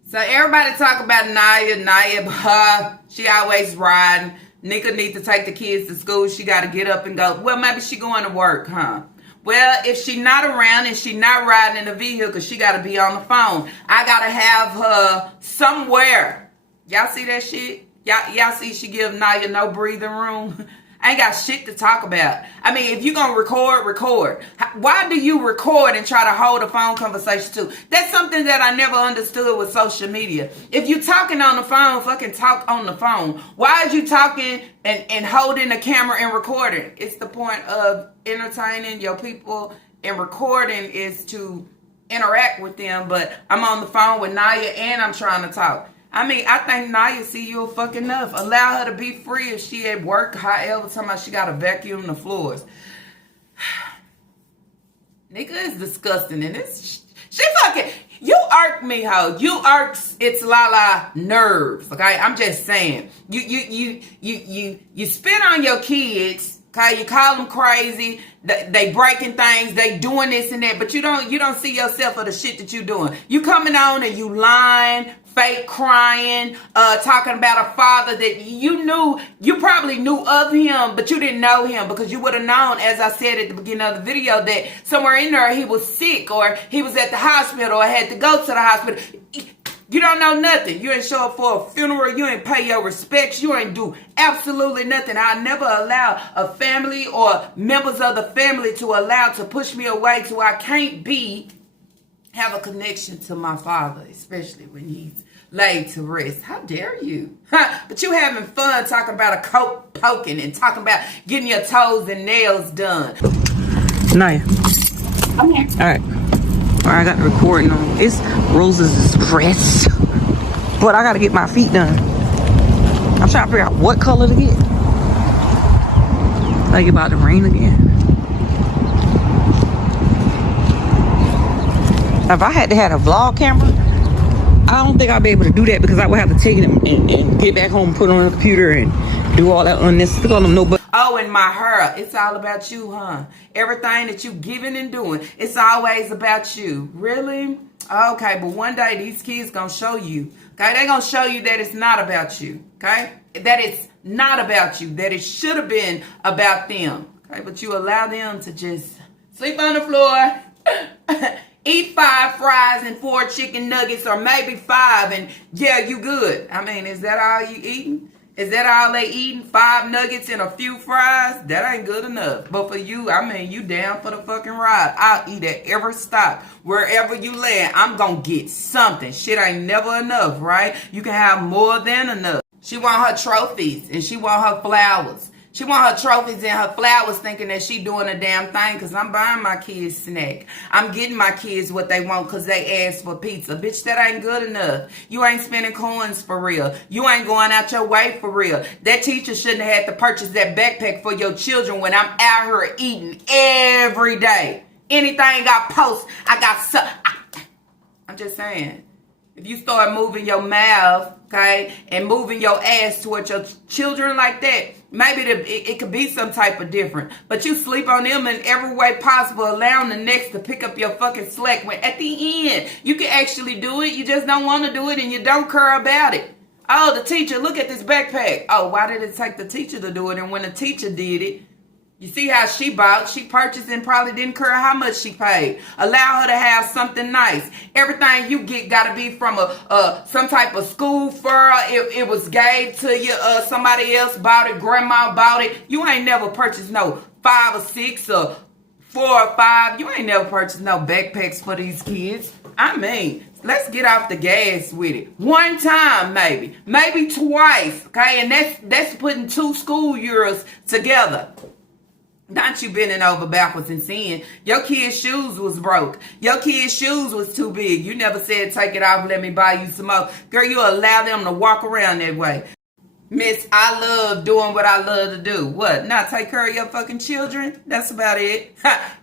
So everybody talk about Naya, she always riding. Nika need to take the kids to school. She got to get up and go. Well, maybe she going to work, huh? Well, if she not around and she not riding in the vehicle, she got to be on the phone. I got to have her somewhere. Y'all see that shit? Y'all see she give Naya no breathing room? I ain't got shit to talk about. I mean, if you going to record. Why do you record and try to hold a phone conversation too? That's something that I never understood with social media. If you talking on the phone, fucking talk on the phone. Why is you talking and holding the camera and recording? It's the point of entertaining your people, and recording is to interact with them. But I'm on the phone with Naya and I'm trying to talk. I mean, I think Naya see you fucking enough. Allow her to be free if she at work. However, talking about she got to vacuum the floors. Nigga is disgusting, and she fucking. You irk me, ho. You irks. It's Lala nerves. Okay, I'm just saying. You spit on your kids. Okay, you call them crazy. They breaking things. They doing this and that. But you don't see yourself for the shit that you doing. You coming on and you lying, fake crying, talking about a father that you probably knew of him, but you didn't know him, because you would have known, as I said at the beginning of the video, that somewhere in there he was sick, or he was at the hospital, or had to go to the hospital. You don't know nothing. You ain't show up for a funeral. You ain't pay your respects. You ain't do absolutely nothing. I never allow a family or members of the family to allow to push me away to I can't have a connection to my father, especially when he's laid to rest. How dare you? But you having fun talking about a coat poking and talking about getting your toes and nails done. Naya. Okay. All right. I got the recording on. It's Rose's dress, but I gotta get my feet done. I'm trying to figure out what color to get. Like about to rain again. If I had to have a vlog camera, I don't think I'd be able to do that, because I would have to take it and get back home, put it on the computer, and do all that unnecessary. Call them no but. Oh, and my hair. It's all about you, huh? Everything that you giving and doing, it's always about you. Really? Okay, but one day these kids gonna show you. Okay, they gonna show you that it's not about you. Okay, that it's not about you. That it should have been about them. Okay, but you allow them to just sleep on the floor. Eat 5 fries and 4 chicken nuggets, or maybe 5, and yeah, you good. I mean, is that all you eating? Is that all they eating? 5 nuggets and a few fries? That ain't good enough. But for you, I mean, you down for the fucking ride. I'll eat at every stop. Wherever you land, I'm gonna get something. Shit ain't never enough, right? You can have more than enough. She want her trophies, and she want her flowers. She want her trophies and her flowers, thinking that she doing a damn thing, because I'm buying my kids snack. I'm getting my kids what they want because they asked for pizza. Bitch, that ain't good enough. You ain't spending coins for real. You ain't going out your way for real. That teacher shouldn't have had to purchase that backpack for your children when I'm out here eating every day. Anything I post, I got I'm just saying. If you start moving your mouth, okay, and moving your ass towards your children like that, maybe it could be some type of different. But you sleep on them in every way possible, allowing the next to pick up your fucking slack. When at the end, you can actually do it. You just don't want to do it, and you don't care about it. Oh, the teacher, look at this backpack. Oh, why did it take the teacher to do it? And when the teacher did it, you see how she bought, she purchased, and probably didn't care how much she paid. Allow her to have something nice. Everything you get got to be from some type of school fur. It was gave to you. Somebody else bought it. Grandma bought it. You ain't never purchased no 5 or 6 or 4 or 5. You ain't never purchased no backpacks for these kids. I mean, Let's get off the gas with it. One time, maybe twice, okay? And that's putting 2 school years together. Not you bending over backwards and seeing your kid's shoes was broke. Your kid's shoes was too big. You never said take it off, let me buy you some more. Girl, you allow them to walk around that way. Miss, I love doing what I love to do. What? Not take care of your fucking children? That's about it.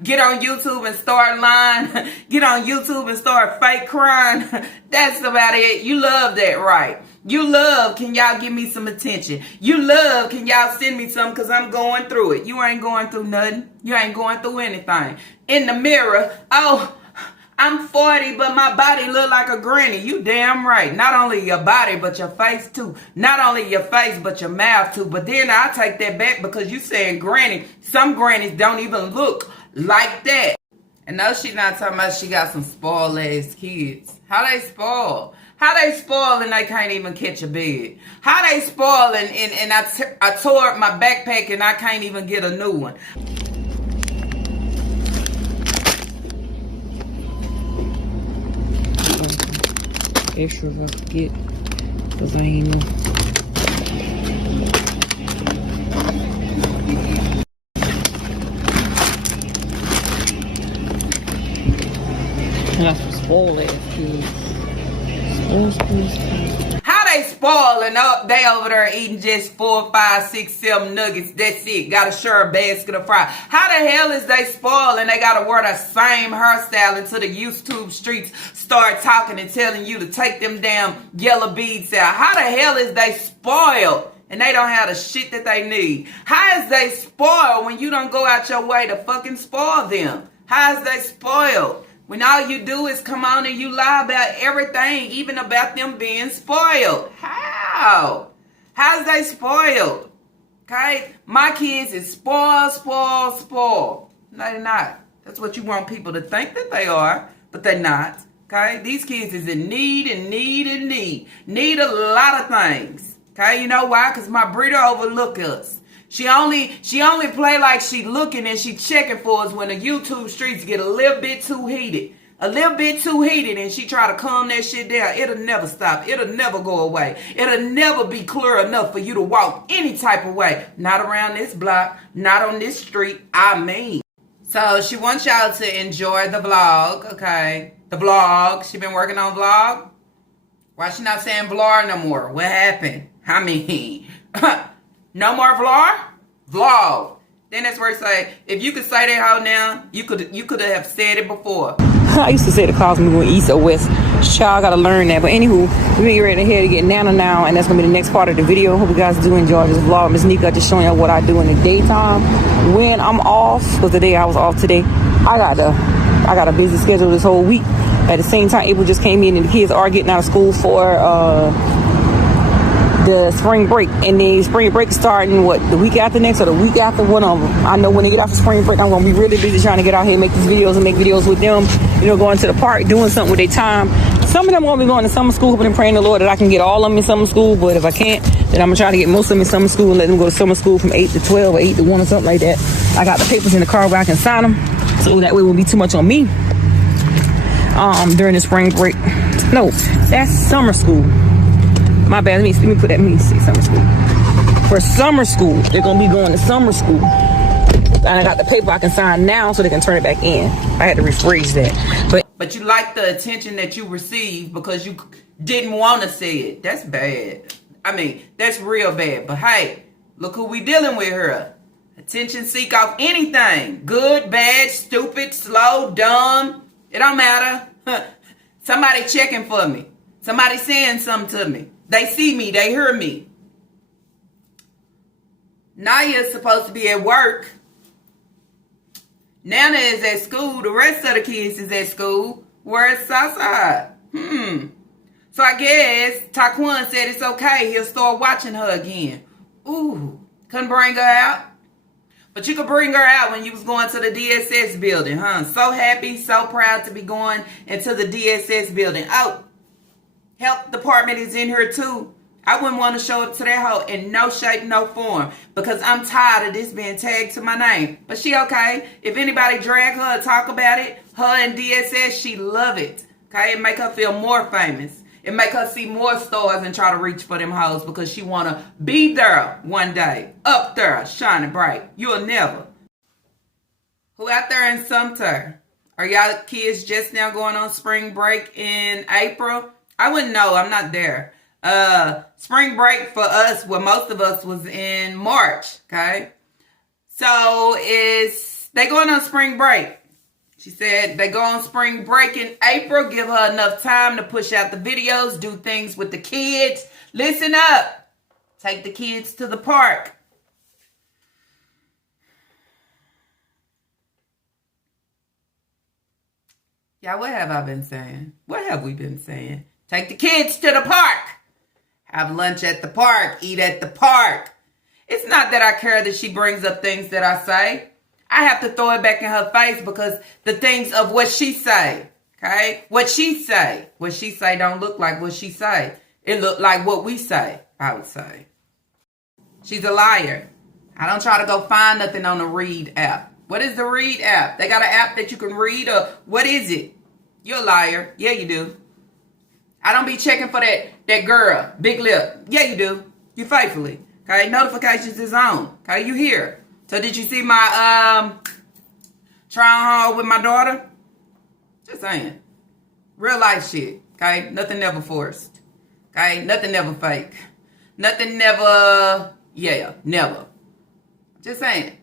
Get on YouTube and start lying. Get on YouTube and start fake crying. That's about it. You love that, right? You love, can y'all give me some attention? You love, can y'all send me some because I'm going through it. You ain't going through nothing. You ain't going through anything. In the mirror, oh, I'm 40, but my body look like a granny. You damn right. Not only your body, but your face too. Not only your face, but your mouth too. But then I take that back because you saying granny. Some grannies don't even look like that. And no, she not talking about she got some spoiled ass kids. How they spoil? How they spoil and they can't even catch a bed? How they spoil and I tore up my backpack and I can't even get a new one? Extra if I forget, because I ain't know. I got some spoiled ass kids. How they spoiling up? They over there eating just 4, 5, 6, 7 nuggets. That's it. Gotta share a basket of fries. How the hell is they spoiling? They gotta wear the same hairstyle until the YouTube streets start talking and telling you to take them damn yellow beads out. How the hell is they spoiled? And they don't have the shit that they need. How is they spoiled when you don't go out your way to fucking spoil them? How is they spoiled? When all you do is come on and you lie about everything, even about them being spoiled. How? How's they spoiled? Okay? My kids is spoiled. No, they're not. That's what you want people to think that they are, but they're not. Okay? These kids is in need. Need a lot of things. Okay? You know why? Because my breeder overlook us. She only play like she looking and she checking for us when the YouTube streets get a little bit too heated. And she try to calm that shit down. It'll never stop. It'll never go away. It'll never be clear enough for you to walk any type of way. Not around this block. Not on this street. I mean. So she wants y'all to enjoy the vlog. Okay. The vlog. She been working on vlog. Why she not saying vlog no more? What happened? I mean. No more vlog? Vlog. Then that's where it's like, if you could say that how now, you could have said it before. I used to say the cars me going east or west. Child, gotta learn that. But anywho, we're getting ready to head to get Nana now, and that's gonna be the next part of the video. Hope you guys do enjoy this vlog. Miss Nika just showing y'all what I do in the daytime when I'm off. Because the day I was off today, I got a busy schedule this whole week. At the same time, April just came in and the kids are getting out of school for the spring break, and the spring break is starting the week after next or the week after, one of them. I know when they get off the spring break, I'm gonna be really busy trying to get out here and make these videos and make videos with them, you know, going to the park, doing something with their time. Some of them gonna be going to summer school, hoping and praying to the Lord that I can get all of them in summer school, but if I can't, then I'm gonna try to get most of them in summer school and let them go to summer school from 8 to 12 or 8 to 1 or something like that. I got the papers in the car where I can sign them, so that way it won't be too much on me during the spring break. No, that's summer school. My bad, let me put that, let me say summer school. For summer school, they're gonna be going to summer school. And I got the paper I can sign now so they can turn it back in. I had to rephrase that. But you like the attention that you received because you didn't want to say it. That's bad. I mean, that's real bad. But hey, look who we dealing with here. Attention seek off anything. Good, bad, stupid, slow, dumb. It don't matter. Somebody checking for me. Somebody saying something to me. They see me. They hear me. Naya's supposed to be at work. Nana is at school. The rest of the kids is at school. Where's Sasa? So I guess Taquan said it's okay. He'll start watching her again. Ooh. Couldn't bring her out. But you could bring her out when you was going to the DSS building, huh? So happy, so proud to be going into the DSS building. Oh. Health department is in here too. I wouldn't want to show up to that hoe in no shape, no form, because I'm tired of this being tagged to my name. But she okay. If anybody drag her or talk about it, her and DSS, she love it. Okay, it make her feel more famous. It make her see more stars and try to reach for them hoes because she want to be there one day. Up there, shining bright. You'll never. Who out there in Sumter? Are y'all kids just now going on spring break in April? I wouldn't know. I'm not there. Spring break for us, well, most of us was in March, okay? So they going on spring break. She said they go on spring break in April. Give her enough time to push out the videos, do things with the kids. Listen up. Take the kids to the park. Yeah, what have I been saying? What have we been saying? Take the kids to the park. Have lunch at the park. Eat at the park. It's not that I care that she brings up things that I say. I have to throw it back in her face because the things of what she say, okay? What she say don't look like what she say. It look like what we say, I would say. She's a liar. I don't try to go find nothing on the Read app. What is the Read app? They got an app that you can read, or what is it? You're a liar. Yeah, you do. I don't be checking for that girl, big lip. Yeah, you do. You faithfully. Okay, notifications is on. Okay, you here. So did you see my try haul with my daughter? Just saying. Real life shit. Okay, nothing never forced. Okay, nothing never fake. Nothing never, never. Just saying.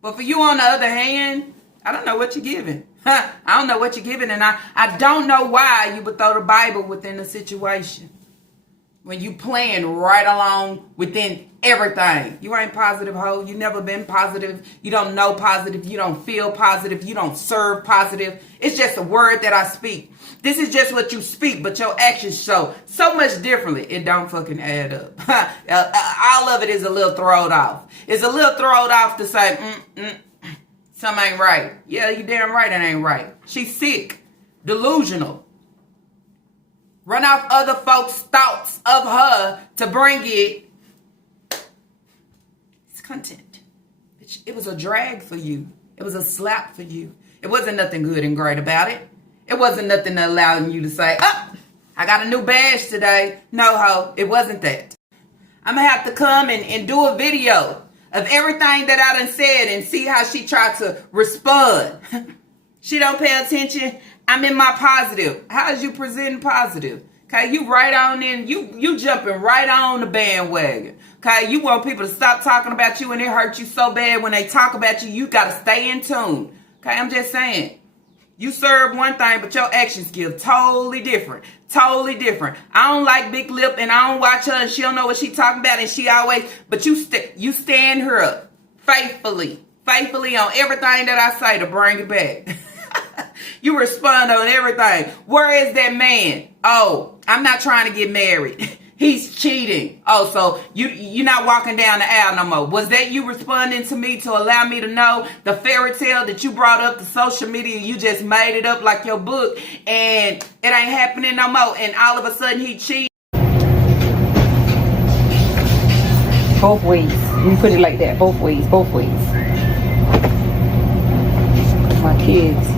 But for you on the other hand, I don't know what you're giving. I don't know what you're giving, and I don't know why you would throw the Bible within the situation. When you playing right along within everything. You ain't positive, ho. You never been positive. You don't know positive. You don't feel positive. You don't serve positive. It's just a word that I speak. This is just what you speak, but your actions show so much differently. It don't fucking add up. All of it is a little thrown off. It's a little thrown off to say, something ain't right. Yeah, you damn right it ain't right. She's sick. Delusional. Run off other folks' thoughts of her to bring it. It's content. It was a drag for you. It was a slap for you. It wasn't nothing good and great about it. It wasn't nothing allowing you to say, I got a new badge today. No, ho, it wasn't that. I'm going to have to come and do a video of everything that I done said and see how she tried to respond. She don't pay attention. I'm in my positive. How is you presenting positive? Okay, you right on in. You jumping right on the bandwagon. Okay, you want people to stop talking about you and it hurts you so bad when they talk about you. You got to stay in tune. Okay, I'm just saying. You serve one thing, but your actions give totally different. Totally different. I don't like big lip and I don't watch her and she don't know what she talking about and she always, but you stand her up faithfully on everything that I say to bring it back. You respond on everything. Where is that man? Oh, I'm not trying to get married. He's cheating. Oh, so you're not walking down the aisle no more. Was that you responding to me to allow me to know the fairy tale that you brought up to social media? You just made it up like your book and it ain't happening no more. And all of a sudden he cheated. Both ways. We put it like that. Both ways. Both ways. My kids.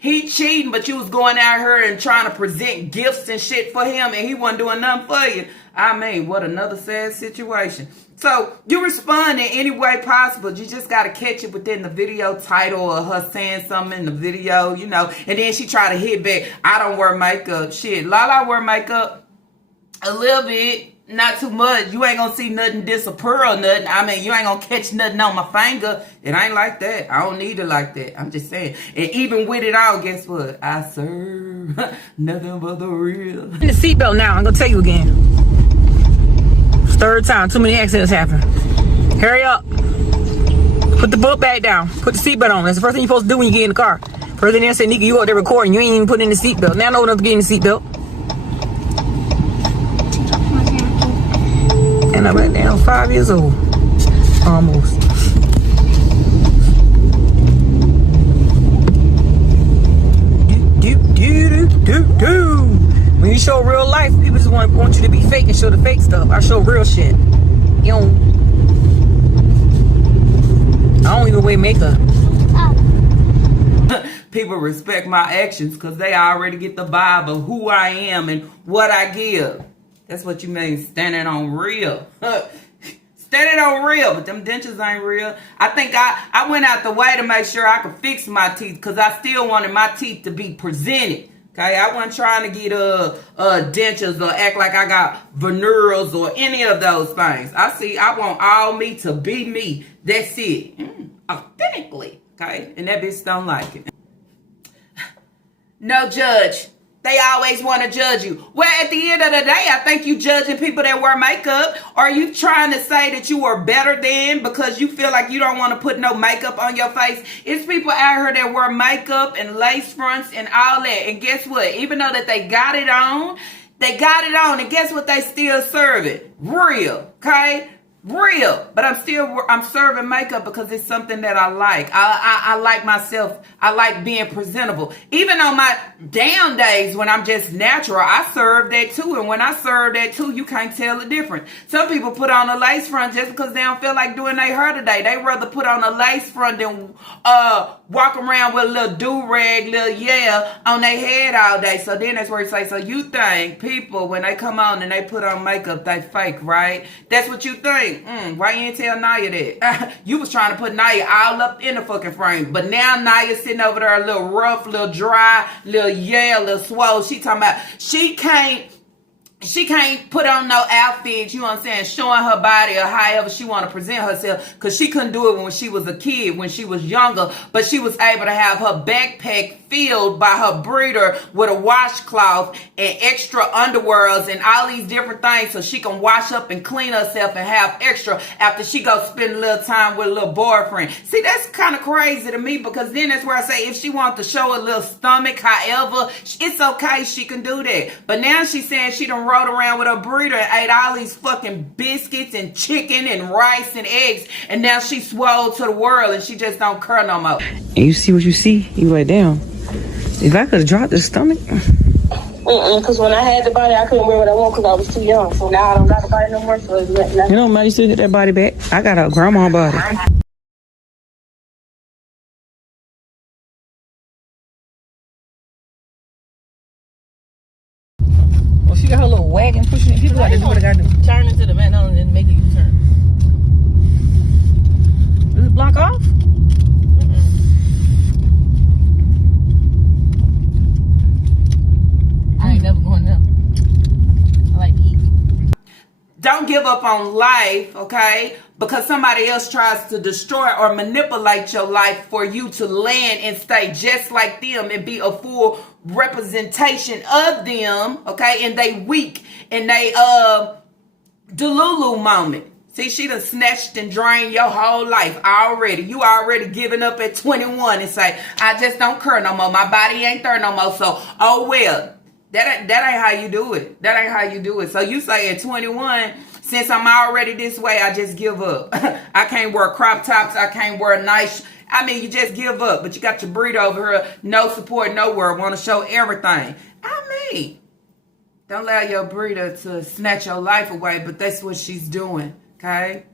He cheating, but you was going out here and trying to present gifts and shit for him, and he wasn't doing nothing for you. I mean, what another sad situation. So you respond in any way possible. You just got to catch it within the video title or her saying something in the video, you know. And then she try to hit back. I don't wear makeup. Shit, Lala wear makeup a little bit. Not too much. You ain't gonna see nothing disappear or nothing. I mean, you ain't gonna catch nothing on my finger. It ain't like that. I don't need it like that. I'm just saying. And even with it all, guess what? I serve nothing but the real. In the seatbelt now. I'm gonna tell you again. Third time. Too many accidents happen. Hurry up. Put the book back down. Put the seatbelt on. That's the first thing you're supposed to do when you get in the car. First thing they say, Nika, you out there recording. You ain't even putting in the seatbelt. Now I know enough to get in the seatbelt. And I'm right now 5 years old. Almost. When you show real life, people just want you to be fake and show the fake stuff. I show real shit. You don't. I don't even wear makeup. people respect my actions because they already get the vibe of who I am and what I give. That's what you mean, standing on real. Standing on real, but them dentures ain't real. I think I went out the way to make sure I could fix my teeth because I still wanted my teeth to be presented. Okay, I wasn't trying to get dentures or act like I got veneers or any of those things. I want all me to be me. That's it. Authentically. Okay, and that bitch don't like it. No judge. They always want to judge you. Well, at the end of the day, I think you judging people that wear makeup. Are you trying to say that you are better than because you feel like you don't want to put no makeup on your face? It's people out here that wear makeup and lace fronts and all that. And guess what? Even though that they got it on, and guess what? They still serve it. Real, okay? Real, but I'm serving makeup because it's something that I like. I like myself. I like being presentable. Even on my down days when I'm just natural, I serve that too. And when I serve that too, you can't tell the difference. Some people put on a lace front just because they don't feel like doing their hair today. They rather put on a lace front than walk around with a little do-rag, on their head all day. So then that's where you say, so you think people, when they come on and they put on makeup, they fake, right? That's what you think. Why you ain't tell Naya that? You was trying to put Naya all up in the fucking frame. But now Naya's sitting over there a little rough, little dry, little swole. She talking about she can't put on no outfits, you know what I'm saying, showing her body or however she want to present herself because she couldn't do it when she was a kid, when she was younger, but she was able to have her backpack filled by her breeder with a washcloth and extra underwears and all these different things so she can wash up and clean herself and have extra after she go spend a little time with a little boyfriend. See, that's kind of crazy to me because then that's where I say if she wants to show a little stomach, however, it's okay, she can do that. But now she's saying she done rode around with her breeder and ate all these fucking biscuits and chicken and rice and eggs, and now she swole to the world and she just don't care no more. And you see what you see, you lay down. If I could have dropped the stomach. Because when I had the body, I couldn't wear what I want because I was too young. So now I don't got the body no more. So it's You know, man, you still get that body back. I got a grandma body. Well, she got her little wagon pushing it. People got to do what they got to do. Turn into the McDonald's and make a U-turn. Does it block off? I ain't never going there. I like to eat. Don't give up on life, okay? Because somebody else tries to destroy or manipulate your life for you to land and stay just like them and be a full representation of them, okay? And they weak and they Delulu moment. See, she done snatched and drained your whole life already. You already giving up at 21 and say, I just don't care no more. My body ain't there no more. So, oh well. That ain't how you do it. That ain't how you do it. So you say at 21, since I'm already this way, I just give up. I can't wear crop tops. I can't wear nice. I mean, you just give up. But you got your breed over here. No support nowhere. Want to show everything. I mean, don't allow your breeder to snatch your life away. But that's what she's doing. Okay?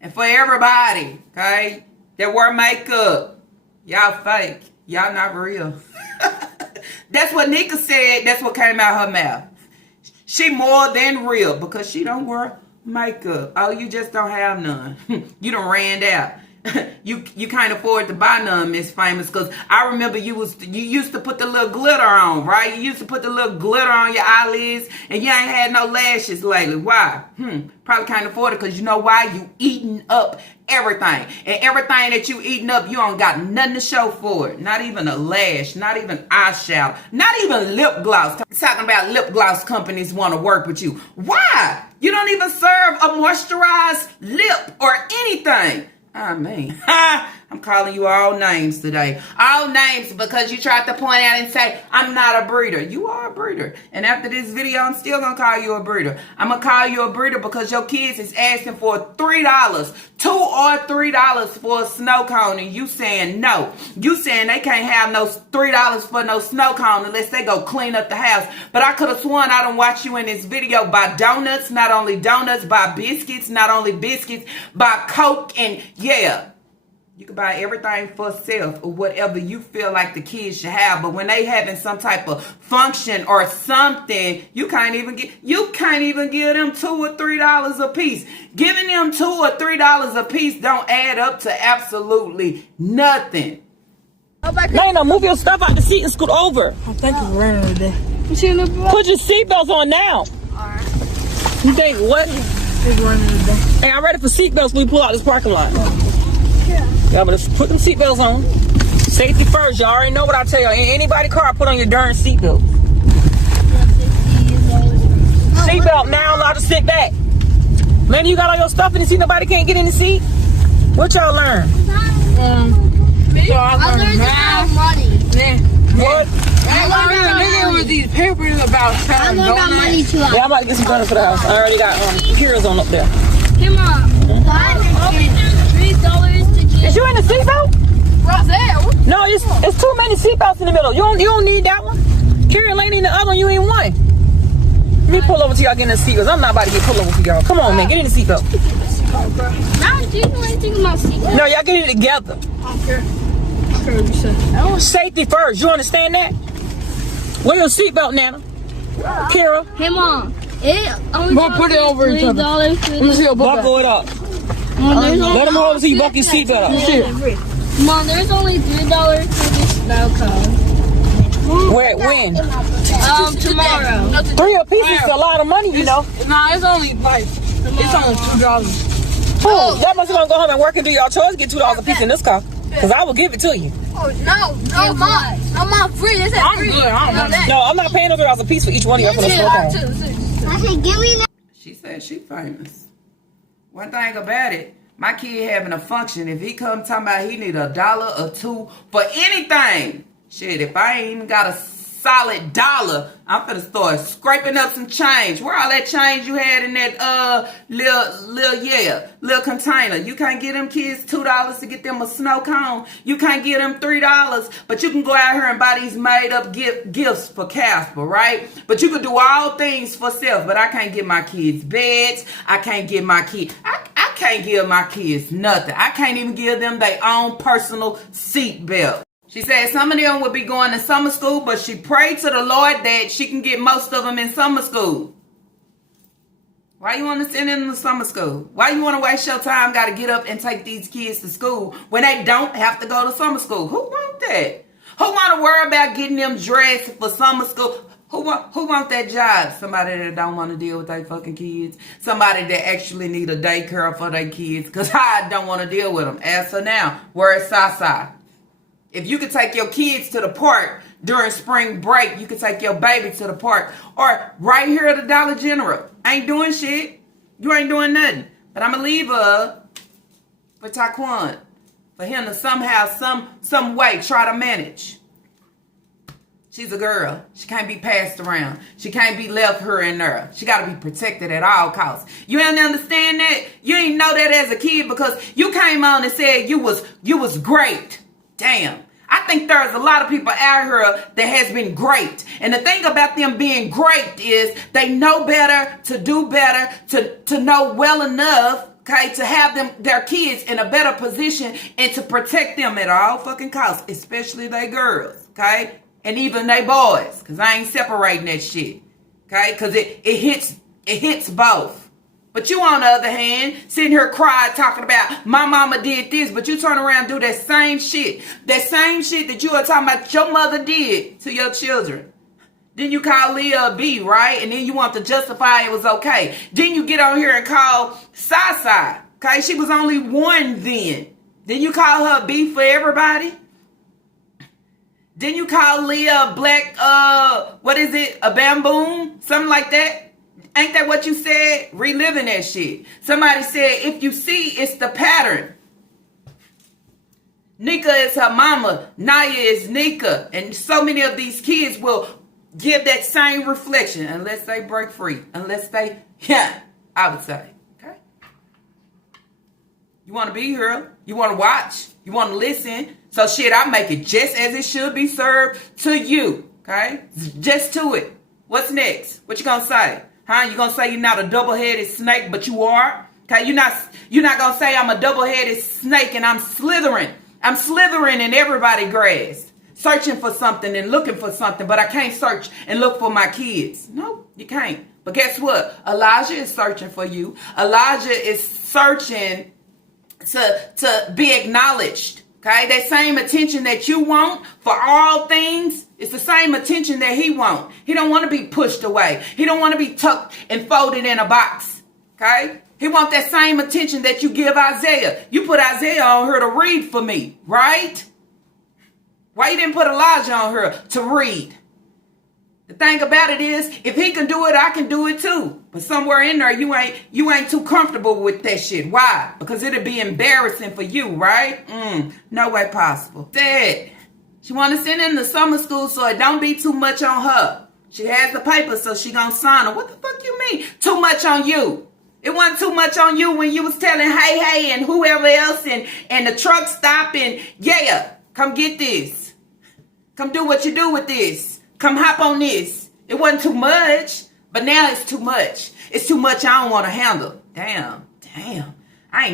And for everybody, okay, that wear makeup, y'all fake. Y'all not real. That's what Nika said. That's what came out her mouth. She more than real because she don't wear makeup. Oh, you just don't have none. You done ran out. You can't afford to buy none, Miss Famous, because I remember you used to put the little glitter on, right? You used to put the little glitter on your eyelids, and you ain't had no lashes lately. Why? Probably can't afford it because you know why? You eating up everything. And everything that you eating up, you don't got nothing to show for it. Not even a lash, not even eyeshadow, not even lip gloss. Talking about lip gloss companies want to work with you. Why? You don't even serve a moisturized lip or anything. I mean, I'm calling you all names today. All names because you tried to point out and say, I'm not a breeder. You are a breeder. And after this video, I'm still going to call you a breeder. I'm going to call you a breeder because your kids is asking for $3, $2 or $3 for a snow cone. And you saying no. You saying they can't have no $3 for no snow cone unless they go clean up the house. But I could have sworn I done watched you in this video buy donuts, not only donuts, buy biscuits, not only biscuits, buy Coke and yeah. You can buy everything for self or whatever you feel like the kids should have. But when they having some type of function or something, you can't even give them $2 or $3 a piece. Giving them $2 or $3 a piece don't add up to absolutely nothing. Lena, move your stuff out the seat and scoot over. I think you're running today. Put your seatbelts on now. Alright. You think what? He's running today. Hey, I'm ready for seatbelts when we pull out this parking lot. Yeah, but let's put them seatbelts on. Safety first. Y'all already know what I tell y'all. In anybody car, put on your darn seatbelt. Seatbelt now, allowed to sit back. Man, you got all your stuff in the seat. Nobody can't get in the seat. What y'all learn? So I learned about money. What? I learned with these papers about selling money too. Yeah, I'm about to get some donuts for the house. I already got Kira's on up there. Come on. $3 to get. Is you in the seatbelt? What's that? No, it's too many seatbelts in the middle. You don't need that one. Kira Lane in the other one. You ain't one. Let me pull over to y'all get in the seatbelts. I'm not about to get pulled over for y'all. Come on, man, get in the seatbelt. Now, do you know anything about seatbelt? No, y'all get it together. Safety first. You understand that? Wear your seatbelt, Nana. Kira. Hey, Mom. It only Mom, put it over each other. Let me see your book. Buckle it up. Let them hold it so you buckle your seatbelt up. Mom, there's only $3 for this spell code. Where? When? Tomorrow. 3 a piece is a lot of money, you know. Nah, it's only like, it's only $2. Oh, that must gonna go home and work and do y'all chores. Get $2 a piece in this car. Cause I will give it to you. Oh, no, Mom. No, Mom, free. This is free. Good. I don't know. No, I'm not paying no $3 a piece for each one of y'all for the smoke home. I said, give me that. She said she famous. One thing about it, my kid having a function, if he come talking about he need $1 or $2 for anything, shit, if I ain't even got a solid $1, I'm finna start scraping up some change. Where all that change you had in that little container? You can't get them kids $2 to get them a snow cone. You can't get them $3, but you can go out here and buy these made up gifts for Casper, right? But you can do all things for self. But I can't get my kids beds. I can't get my kids. I can't give my kids nothing. I can't even give them their own personal seat belt. She said some of them would be going to summer school, but she prayed to the Lord that she can get most of them in summer school. Why you want to send them to summer school? Why you want to waste your time, got to get up and take these kids to school when they don't have to go to summer school? Who want that? Who want to worry about getting them dressed for summer school? Who want that job? Somebody that don't want to deal with their fucking kids. Somebody that actually need a daycare for their kids. Because I don't want to deal with them. Ask her now, where is Sasa? If you could take your kids to the park during spring break, you could take your baby to the park. Or right here at the Dollar General. Ain't doing shit. You ain't doing nothing. But I'm going to leave her for Taquan. For him to somehow, some way try to manage. She's a girl. She can't be passed around. She can't be left here and there. She got to be protected at all costs. You ain't understand that? You ain't know that as a kid because you came on and said you was great. Damn. I think there's a lot of people out here that has been great. And the thing about them being great is they know better, to do better, to know well enough, okay, to have their kids in a better position and to protect them at all fucking costs, especially they girls, okay? And even they boys, because I ain't separating that shit, okay? Because it hits both. But you, on the other hand, sitting here crying, talking about my mama did this, but you turn around and do that same shit. That same shit that you are talking about your mother did to your children. Then you call Leah a B, right? And then you want to justify it was okay. Then you get on here and call Sasa, okay? She was only 1 then. Then you call her a B for everybody? Then you call Leah a black, a bamboon? Something like that? Ain't that what you said? Reliving that shit. Somebody said, if you see, it's the pattern. Nika is her mama. Naya is Nika. And so many of these kids will give that same reflection unless they break free. Unless they, I would say. Okay? You want to be here. You want to watch. You want to listen. So shit, I make it just as it should be served to you. Okay? Just to it. What's next? What you gonna say? Huh? You gonna say you're not a double-headed snake, but you are? Okay, you're not gonna say I'm a double-headed snake and I'm slithering. I'm slithering in everybody's grass, searching for something and looking for something, but I can't search and look for my kids. No, you can't. But guess what? Elijah is searching for you. Elijah is searching to be acknowledged. Okay, that same attention that you want for all things, it's the same attention that he wants. He don't want to be pushed away. He don't want to be tucked and folded in a box. Okay, he wants that same attention that you give Isaiah. You put Isaiah on her to read for me, right? Why you didn't put Elijah on her to read? The thing about it is, if he can do it, I can do it too. But somewhere in there, you ain't too comfortable with that shit. Why? Because it'd be embarrassing for you, right? No way possible. Said she want to send him to summer school so it don't be too much on her. She has the paper, so she gonna sign her. What the fuck you mean? Too much on you? It wasn't too much on you when you was telling hey and whoever else and the truck stop and yeah, come get this. Come do what you do with this. Come hop on this. It wasn't too much, but now it's too much. It's too much I don't want to handle. Damn. I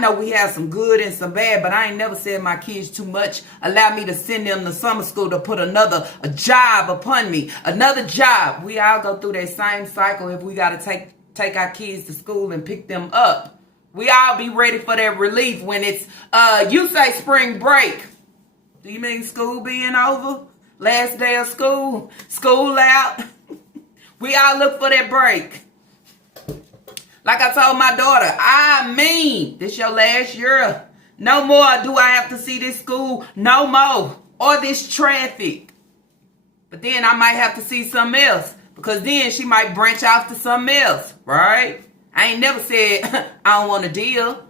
know we have some good and some bad, but I ain't never said my kids too much. Allow me to send them to summer school to put a job upon me. Another job. We all go through that same cycle if we got to take our kids to school and pick them up. We all be ready for that relief when it's, you say spring break. Do you mean school being over? Last day of school? School out? We all look for that break. Like I told my daughter, this your last year. No more do I have to see this school. No more. Or this traffic. But then I might have to see something else. Because then she might branch off to something else. Right? I ain't never said, I don't want to deal.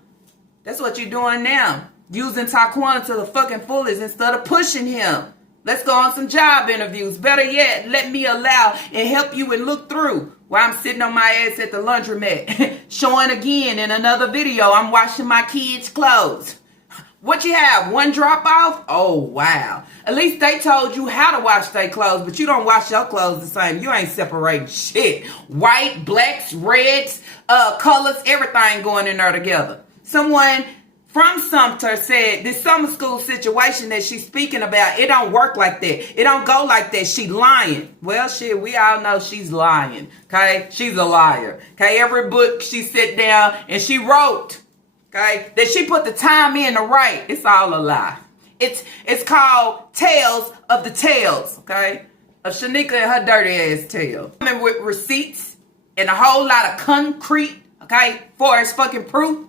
That's what you're doing now. Using Taquana to the fucking fullest instead of pushing him. Let's go on some job interviews. Better yet, let me allow and help you and look through while I'm sitting on my ass at the laundromat. Showing again in another video, I'm washing my kids' clothes. What you have? One drop off? Oh, wow. At least they told you how to wash their clothes, but you don't wash your clothes the same. You ain't separating shit. White, blacks, reds, colors, everything going in there together. Someone from Sumter said this summer school situation that she's speaking about, it don't work like that. It don't go like that. She lying. Well, shit, we all know she's lying. Okay? She's a liar. Okay? Every book she sat down and she wrote, okay, that she put the time in to write, it's all a lie. It's called Tales of the Tales, okay? Of Shanika and her dirty ass tale. Coming with receipts and a whole lot of concrete, okay, for as fucking proof.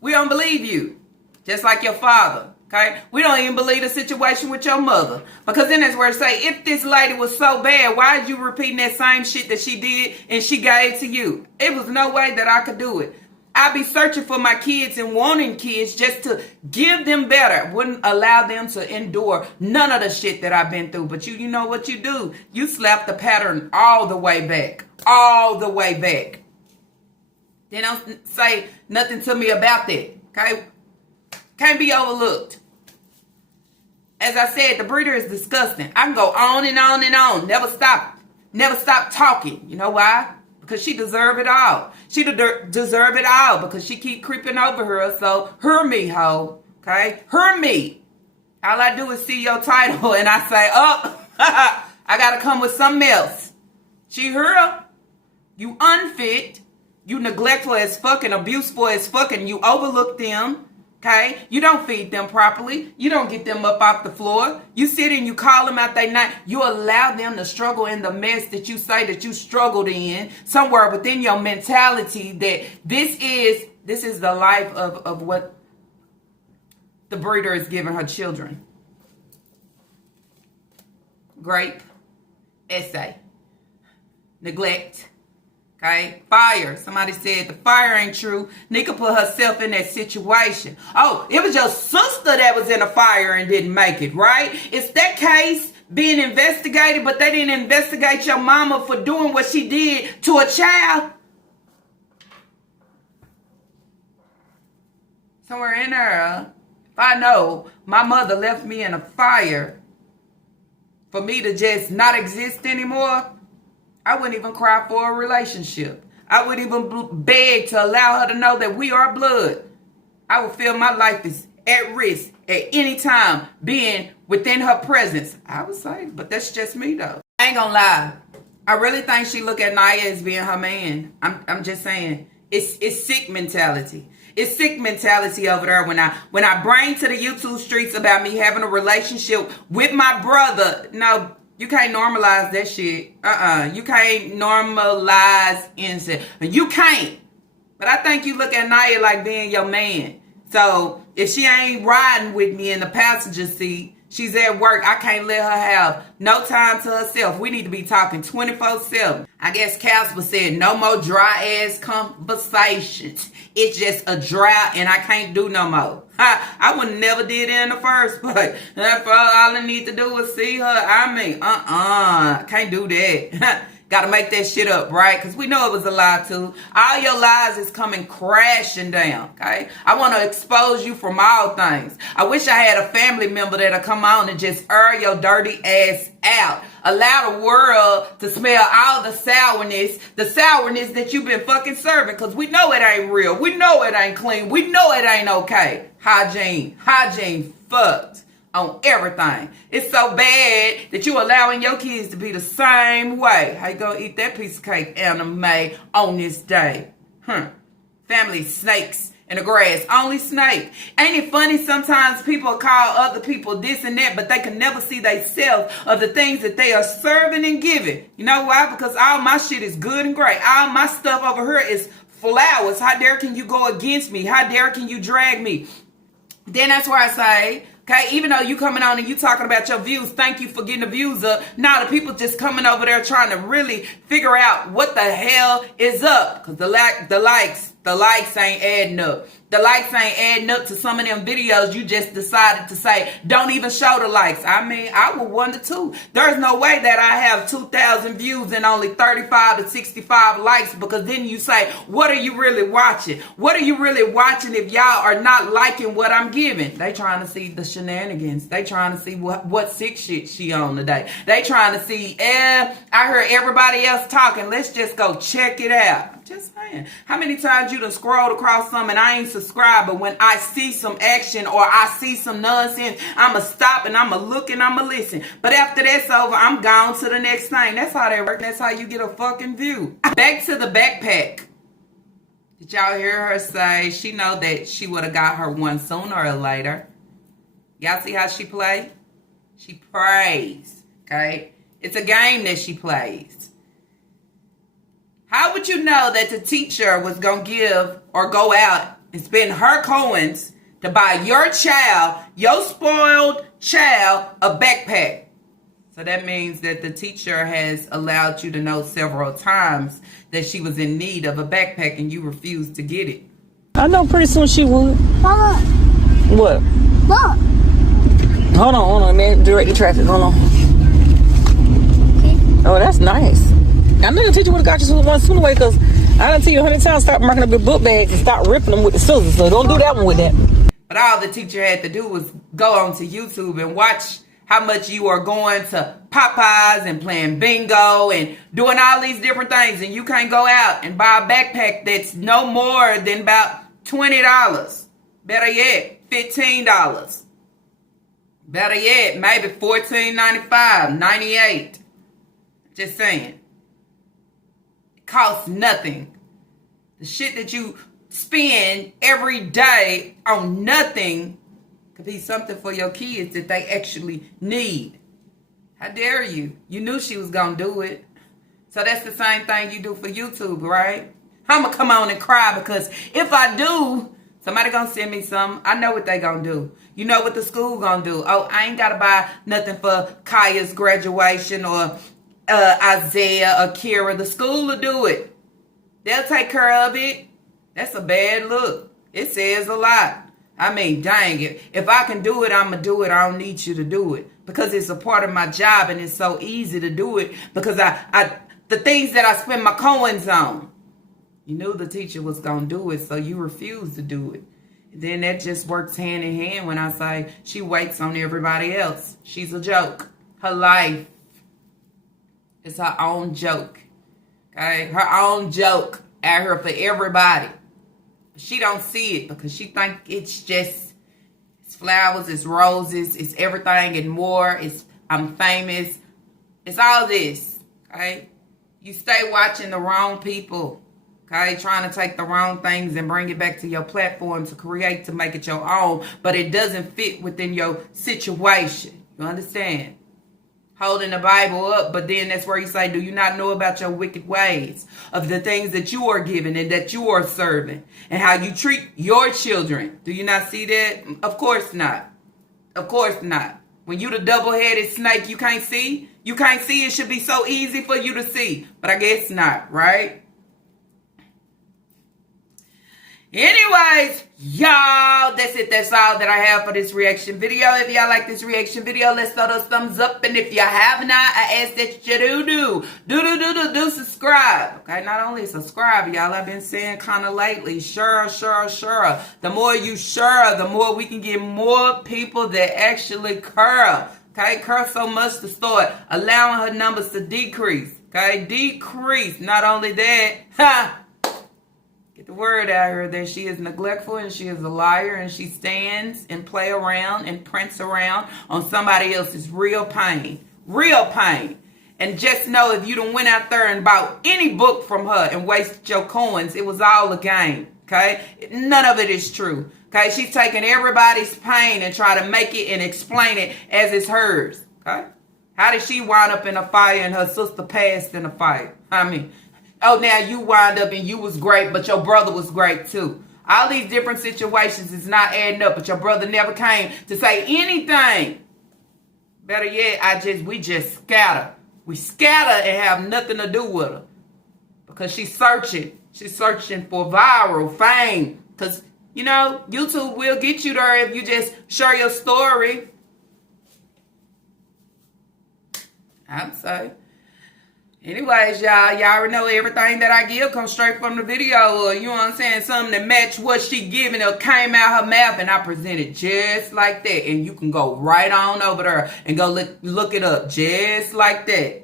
We don't believe you. Just like your father. Okay? We don't even believe the situation with your mother. Because then that's where it say, if this lady was so bad, why is you repeating that same shit that she did and she gave to you? It was no way that I could do it. I'd be searching for my kids and wanting kids just to give them better. Wouldn't allow them to endure none of the shit that I've been through. But you know what you do? You slap the pattern all the way back. All the way back. They don't say nothing to me about that, okay? Can't be overlooked. As I said, the breeder is disgusting. I can go on and on and on. Never stop talking. You know why? Because she deserve it all. She deserve it all because she keep creeping over her. So, hear me, ho, okay? Hear me. All I do is see your title and I say, oh, I got to come with something else. She her. You unfit. You neglectful as fuck and abuseful as fuck and you overlook them, okay? You don't feed them properly. You don't get them up off the floor. You sit and you call them out their night. You allow them to struggle in the mess that you say that you struggled in somewhere within your mentality that this is the life of what the breeder is giving her children. Grape, essay, neglect. Okay, fire. Somebody said the fire ain't true. Nika put herself in that situation. Oh, it was your sister that was in a fire and didn't make it, right? Is that case being investigated, but they didn't investigate your mama for doing what she did to a child? Somewhere in there, if I know my mother left me in a fire for me to just not exist anymore, I wouldn't even cry for a relationship. I would even beg to allow her to know that we are blood. I would feel my life is at risk at any time being within her presence. I would say, but that's just me though. I ain't gonna lie. I really think she look at Naya as being her man. I'm just saying, it's sick mentality. It's sick mentality over there. When I bring to the YouTube streets about me having a relationship with my brother, no, you can't normalize that shit. You can't normalize incest. You can't. But I think you look at Naya like being your man. So if she ain't riding with me in the passenger seat, she's at work, I can't let her have no time to herself. We need to be talking 24/7. I guess Casper said no more dry ass conversations. It's just a drought and I can't do no more. I would never did it in the first place. That's all I need to do is see her. I mean, can't do that. Gotta make that shit up, right? Because we know it was a lie too. All your lies is coming crashing down, okay? I want to expose you from all things. I wish I had a family member that'll come on and just air your dirty ass out. Allow the world to smell all the sourness that you've been fucking serving. Because we know it ain't real. We know it ain't clean. We know it ain't okay. Hygiene fucked on everything. It's so bad that you allowing your kids to be the same way. How you gonna eat that piece of cake, anime, on this day? Family snakes in the grass. Only snake. Ain't it funny sometimes people call other people this and that, but they can never see themselves of the things that they are serving and giving. You know why? Because all my shit is good and great. All my stuff over here is flowers. How dare can you go against me? How dare can you drag me? Then that's why I say, okay, even though you coming on and you talking about your views, thank you for getting the views up. Now the people just coming over there trying to really figure out what the hell is up. Because the likes ain't adding up. The likes ain't adding up to some of them videos you just decided to say, don't even show the likes. I mean, I would wonder too. There's no way that I have 2,000 views and only 35 to 65 likes, because then you say, what are you really watching? What are you really watching if y'all are not liking what I'm giving? They trying to see the shenanigans. They trying to see what sick shit she on today. They trying to see, I heard everybody else talking. Let's just go check it out. I'm just saying. How many times you done scrolled across something and I ain't subscribed, but when I see some action or I see some nonsense, I'ma stop and I'ma look and I'ma listen. But after that's over, I'm gone to the next thing. That's how that works. That's how you get a fucking view. Back to the backpack. Did y'all hear her say she know that she would have got her one sooner or later? Y'all see how she play? She prays, okay? It's a game that she plays. How would you know that the teacher was going to give or go out and spend her coins to buy your child, your spoiled child, a backpack? So that means that the teacher has allowed you to know several times that she was in need of a backpack and you refused to get it. I know pretty soon she would. Mama, What? look. Hold on, man. Direct the traffic. Hold on. Oh, that's nice. I knew the teacher would have got you one sooner way, because I done tell you 100 times, stop marking up your book bags and stop ripping them with the scissors. So don't do that one with that. But all the teacher had to do was go onto YouTube and watch how much you are going to Popeyes and playing bingo and doing all these different things. And you can't go out and buy a backpack that's no more than about $20. Better yet, $15. Better yet, maybe $14.95, $98. Just saying. Costs nothing. The shit that you spend every day on nothing could be something for your kids that they actually need. How dare you? You knew she was gonna do it. So that's the same thing you do for YouTube, right? I'm gonna come on and cry, because if I do, somebody gonna send me something. I know what they gonna do. You know what the school gonna do. Oh, I ain't gotta buy nothing for Kaya's graduation or Isaiah or Kira. The school will do it. They'll take care of it. That's a bad look. It says a lot. I mean, dang it. If I can do it, I'm going to do it. I don't need you to do it, because it's a part of my job and it's so easy to do it, because the things that I spend my coins on. You knew the teacher was going to do it, so you refused to do it. Then that just works hand in hand when I say she waits on everybody else. She's a joke. Her life, it's her own joke. Okay? Her own joke. out here for everybody. She don't see it because she think it's just it's flowers, it's roses, it's everything and more. It's I'm famous. It's all this. Okay? You stay watching the wrong people. Okay? Trying to take the wrong things and bring it back to your platform to create, to make it your own, but it doesn't fit within your situation. You understand? Holding the Bible up, but then that's where you say, do you not know about your wicked ways, of the things that you are giving and that you are serving, and how you treat your children? Do you not see that? Of course not. Of course not. When you the double-headed snake, you can't see? You can't see. It should be so easy for you to see, but I guess not, right? Anyways, y'all, that's it. That's all that I have for this reaction video. If y'all like this reaction video, let's throw those thumbs up. And if you have not, I ask that you do subscribe. Okay, not only subscribe, y'all. I've been saying kind of lately, sure. The more you share, the more we can get more people that actually curl. Okay, curl so much to start allowing her numbers to decrease. Okay, decrease. Not only that, get the word out here that she is neglectful and she is a liar and she stands and play around and prints around on somebody else's real pain. Real pain. And just know, if you done went out there and bought any book from her and wasted your coins, it was all a game. Okay? None of it is true. Okay? She's taking everybody's pain and try to make it and explain it as it's hers. Okay? How did she wind up in a fire and her sister passed in a fire? I mean, oh, now you wind up and you was great, but your brother was great too. All these different situations is not adding up, but your brother never came to say anything. Better yet, we just scatter. We scatter and have nothing to do with her. Because she's searching. She's searching for viral fame. Because, you know, YouTube will get you there if you just share your story. I'm sorry. Anyways, y'all already know everything that I give comes straight from the video, or you know what I'm saying, something that match what she giving or came out her mouth, and I present it just like that. And you can go right on over there and go look it up just like that.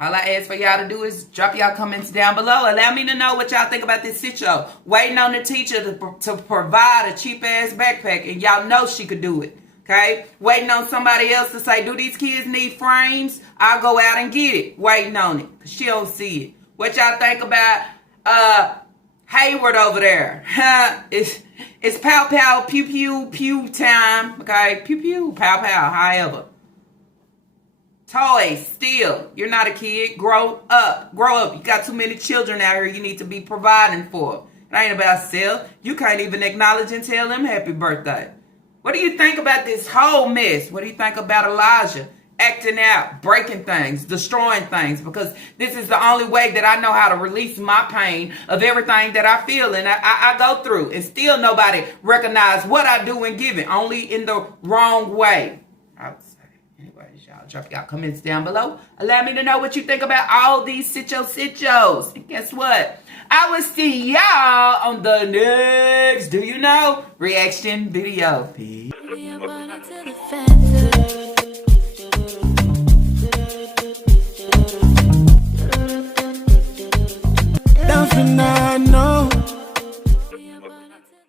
All I ask for y'all to do is drop y'all comments down below. Allow me to know what y'all think about this situation. Waiting on the teacher to provide a cheap-ass backpack, and y'all know she could do it. Okay? Waiting on somebody else to say, do these kids need frames? I'll go out and get it. Waiting on it. Because she don't see it. What y'all think about Hayward over there? It's pow pow, pew pew, pew time. Okay? Pew pew, pow pow, however. Toys, still. You're not a kid. Grow up. Grow up. You got too many children out here you need to be providing for. It ain't about self. You can't even acknowledge and tell them happy birthday. What do you think about this whole mess? What do you think about Elijah acting out, breaking things, destroying things? Because this is the only way that I know how to release my pain of everything that I feel and I go through. And still nobody recognize what I do and give it, only in the wrong way. I would say. Anyways, y'all drop y'all comments down below. Allow me to know what you think about all these sit-yo-sit-yos. And guess what? I will see y'all on the next, do you know, reaction video. Peace.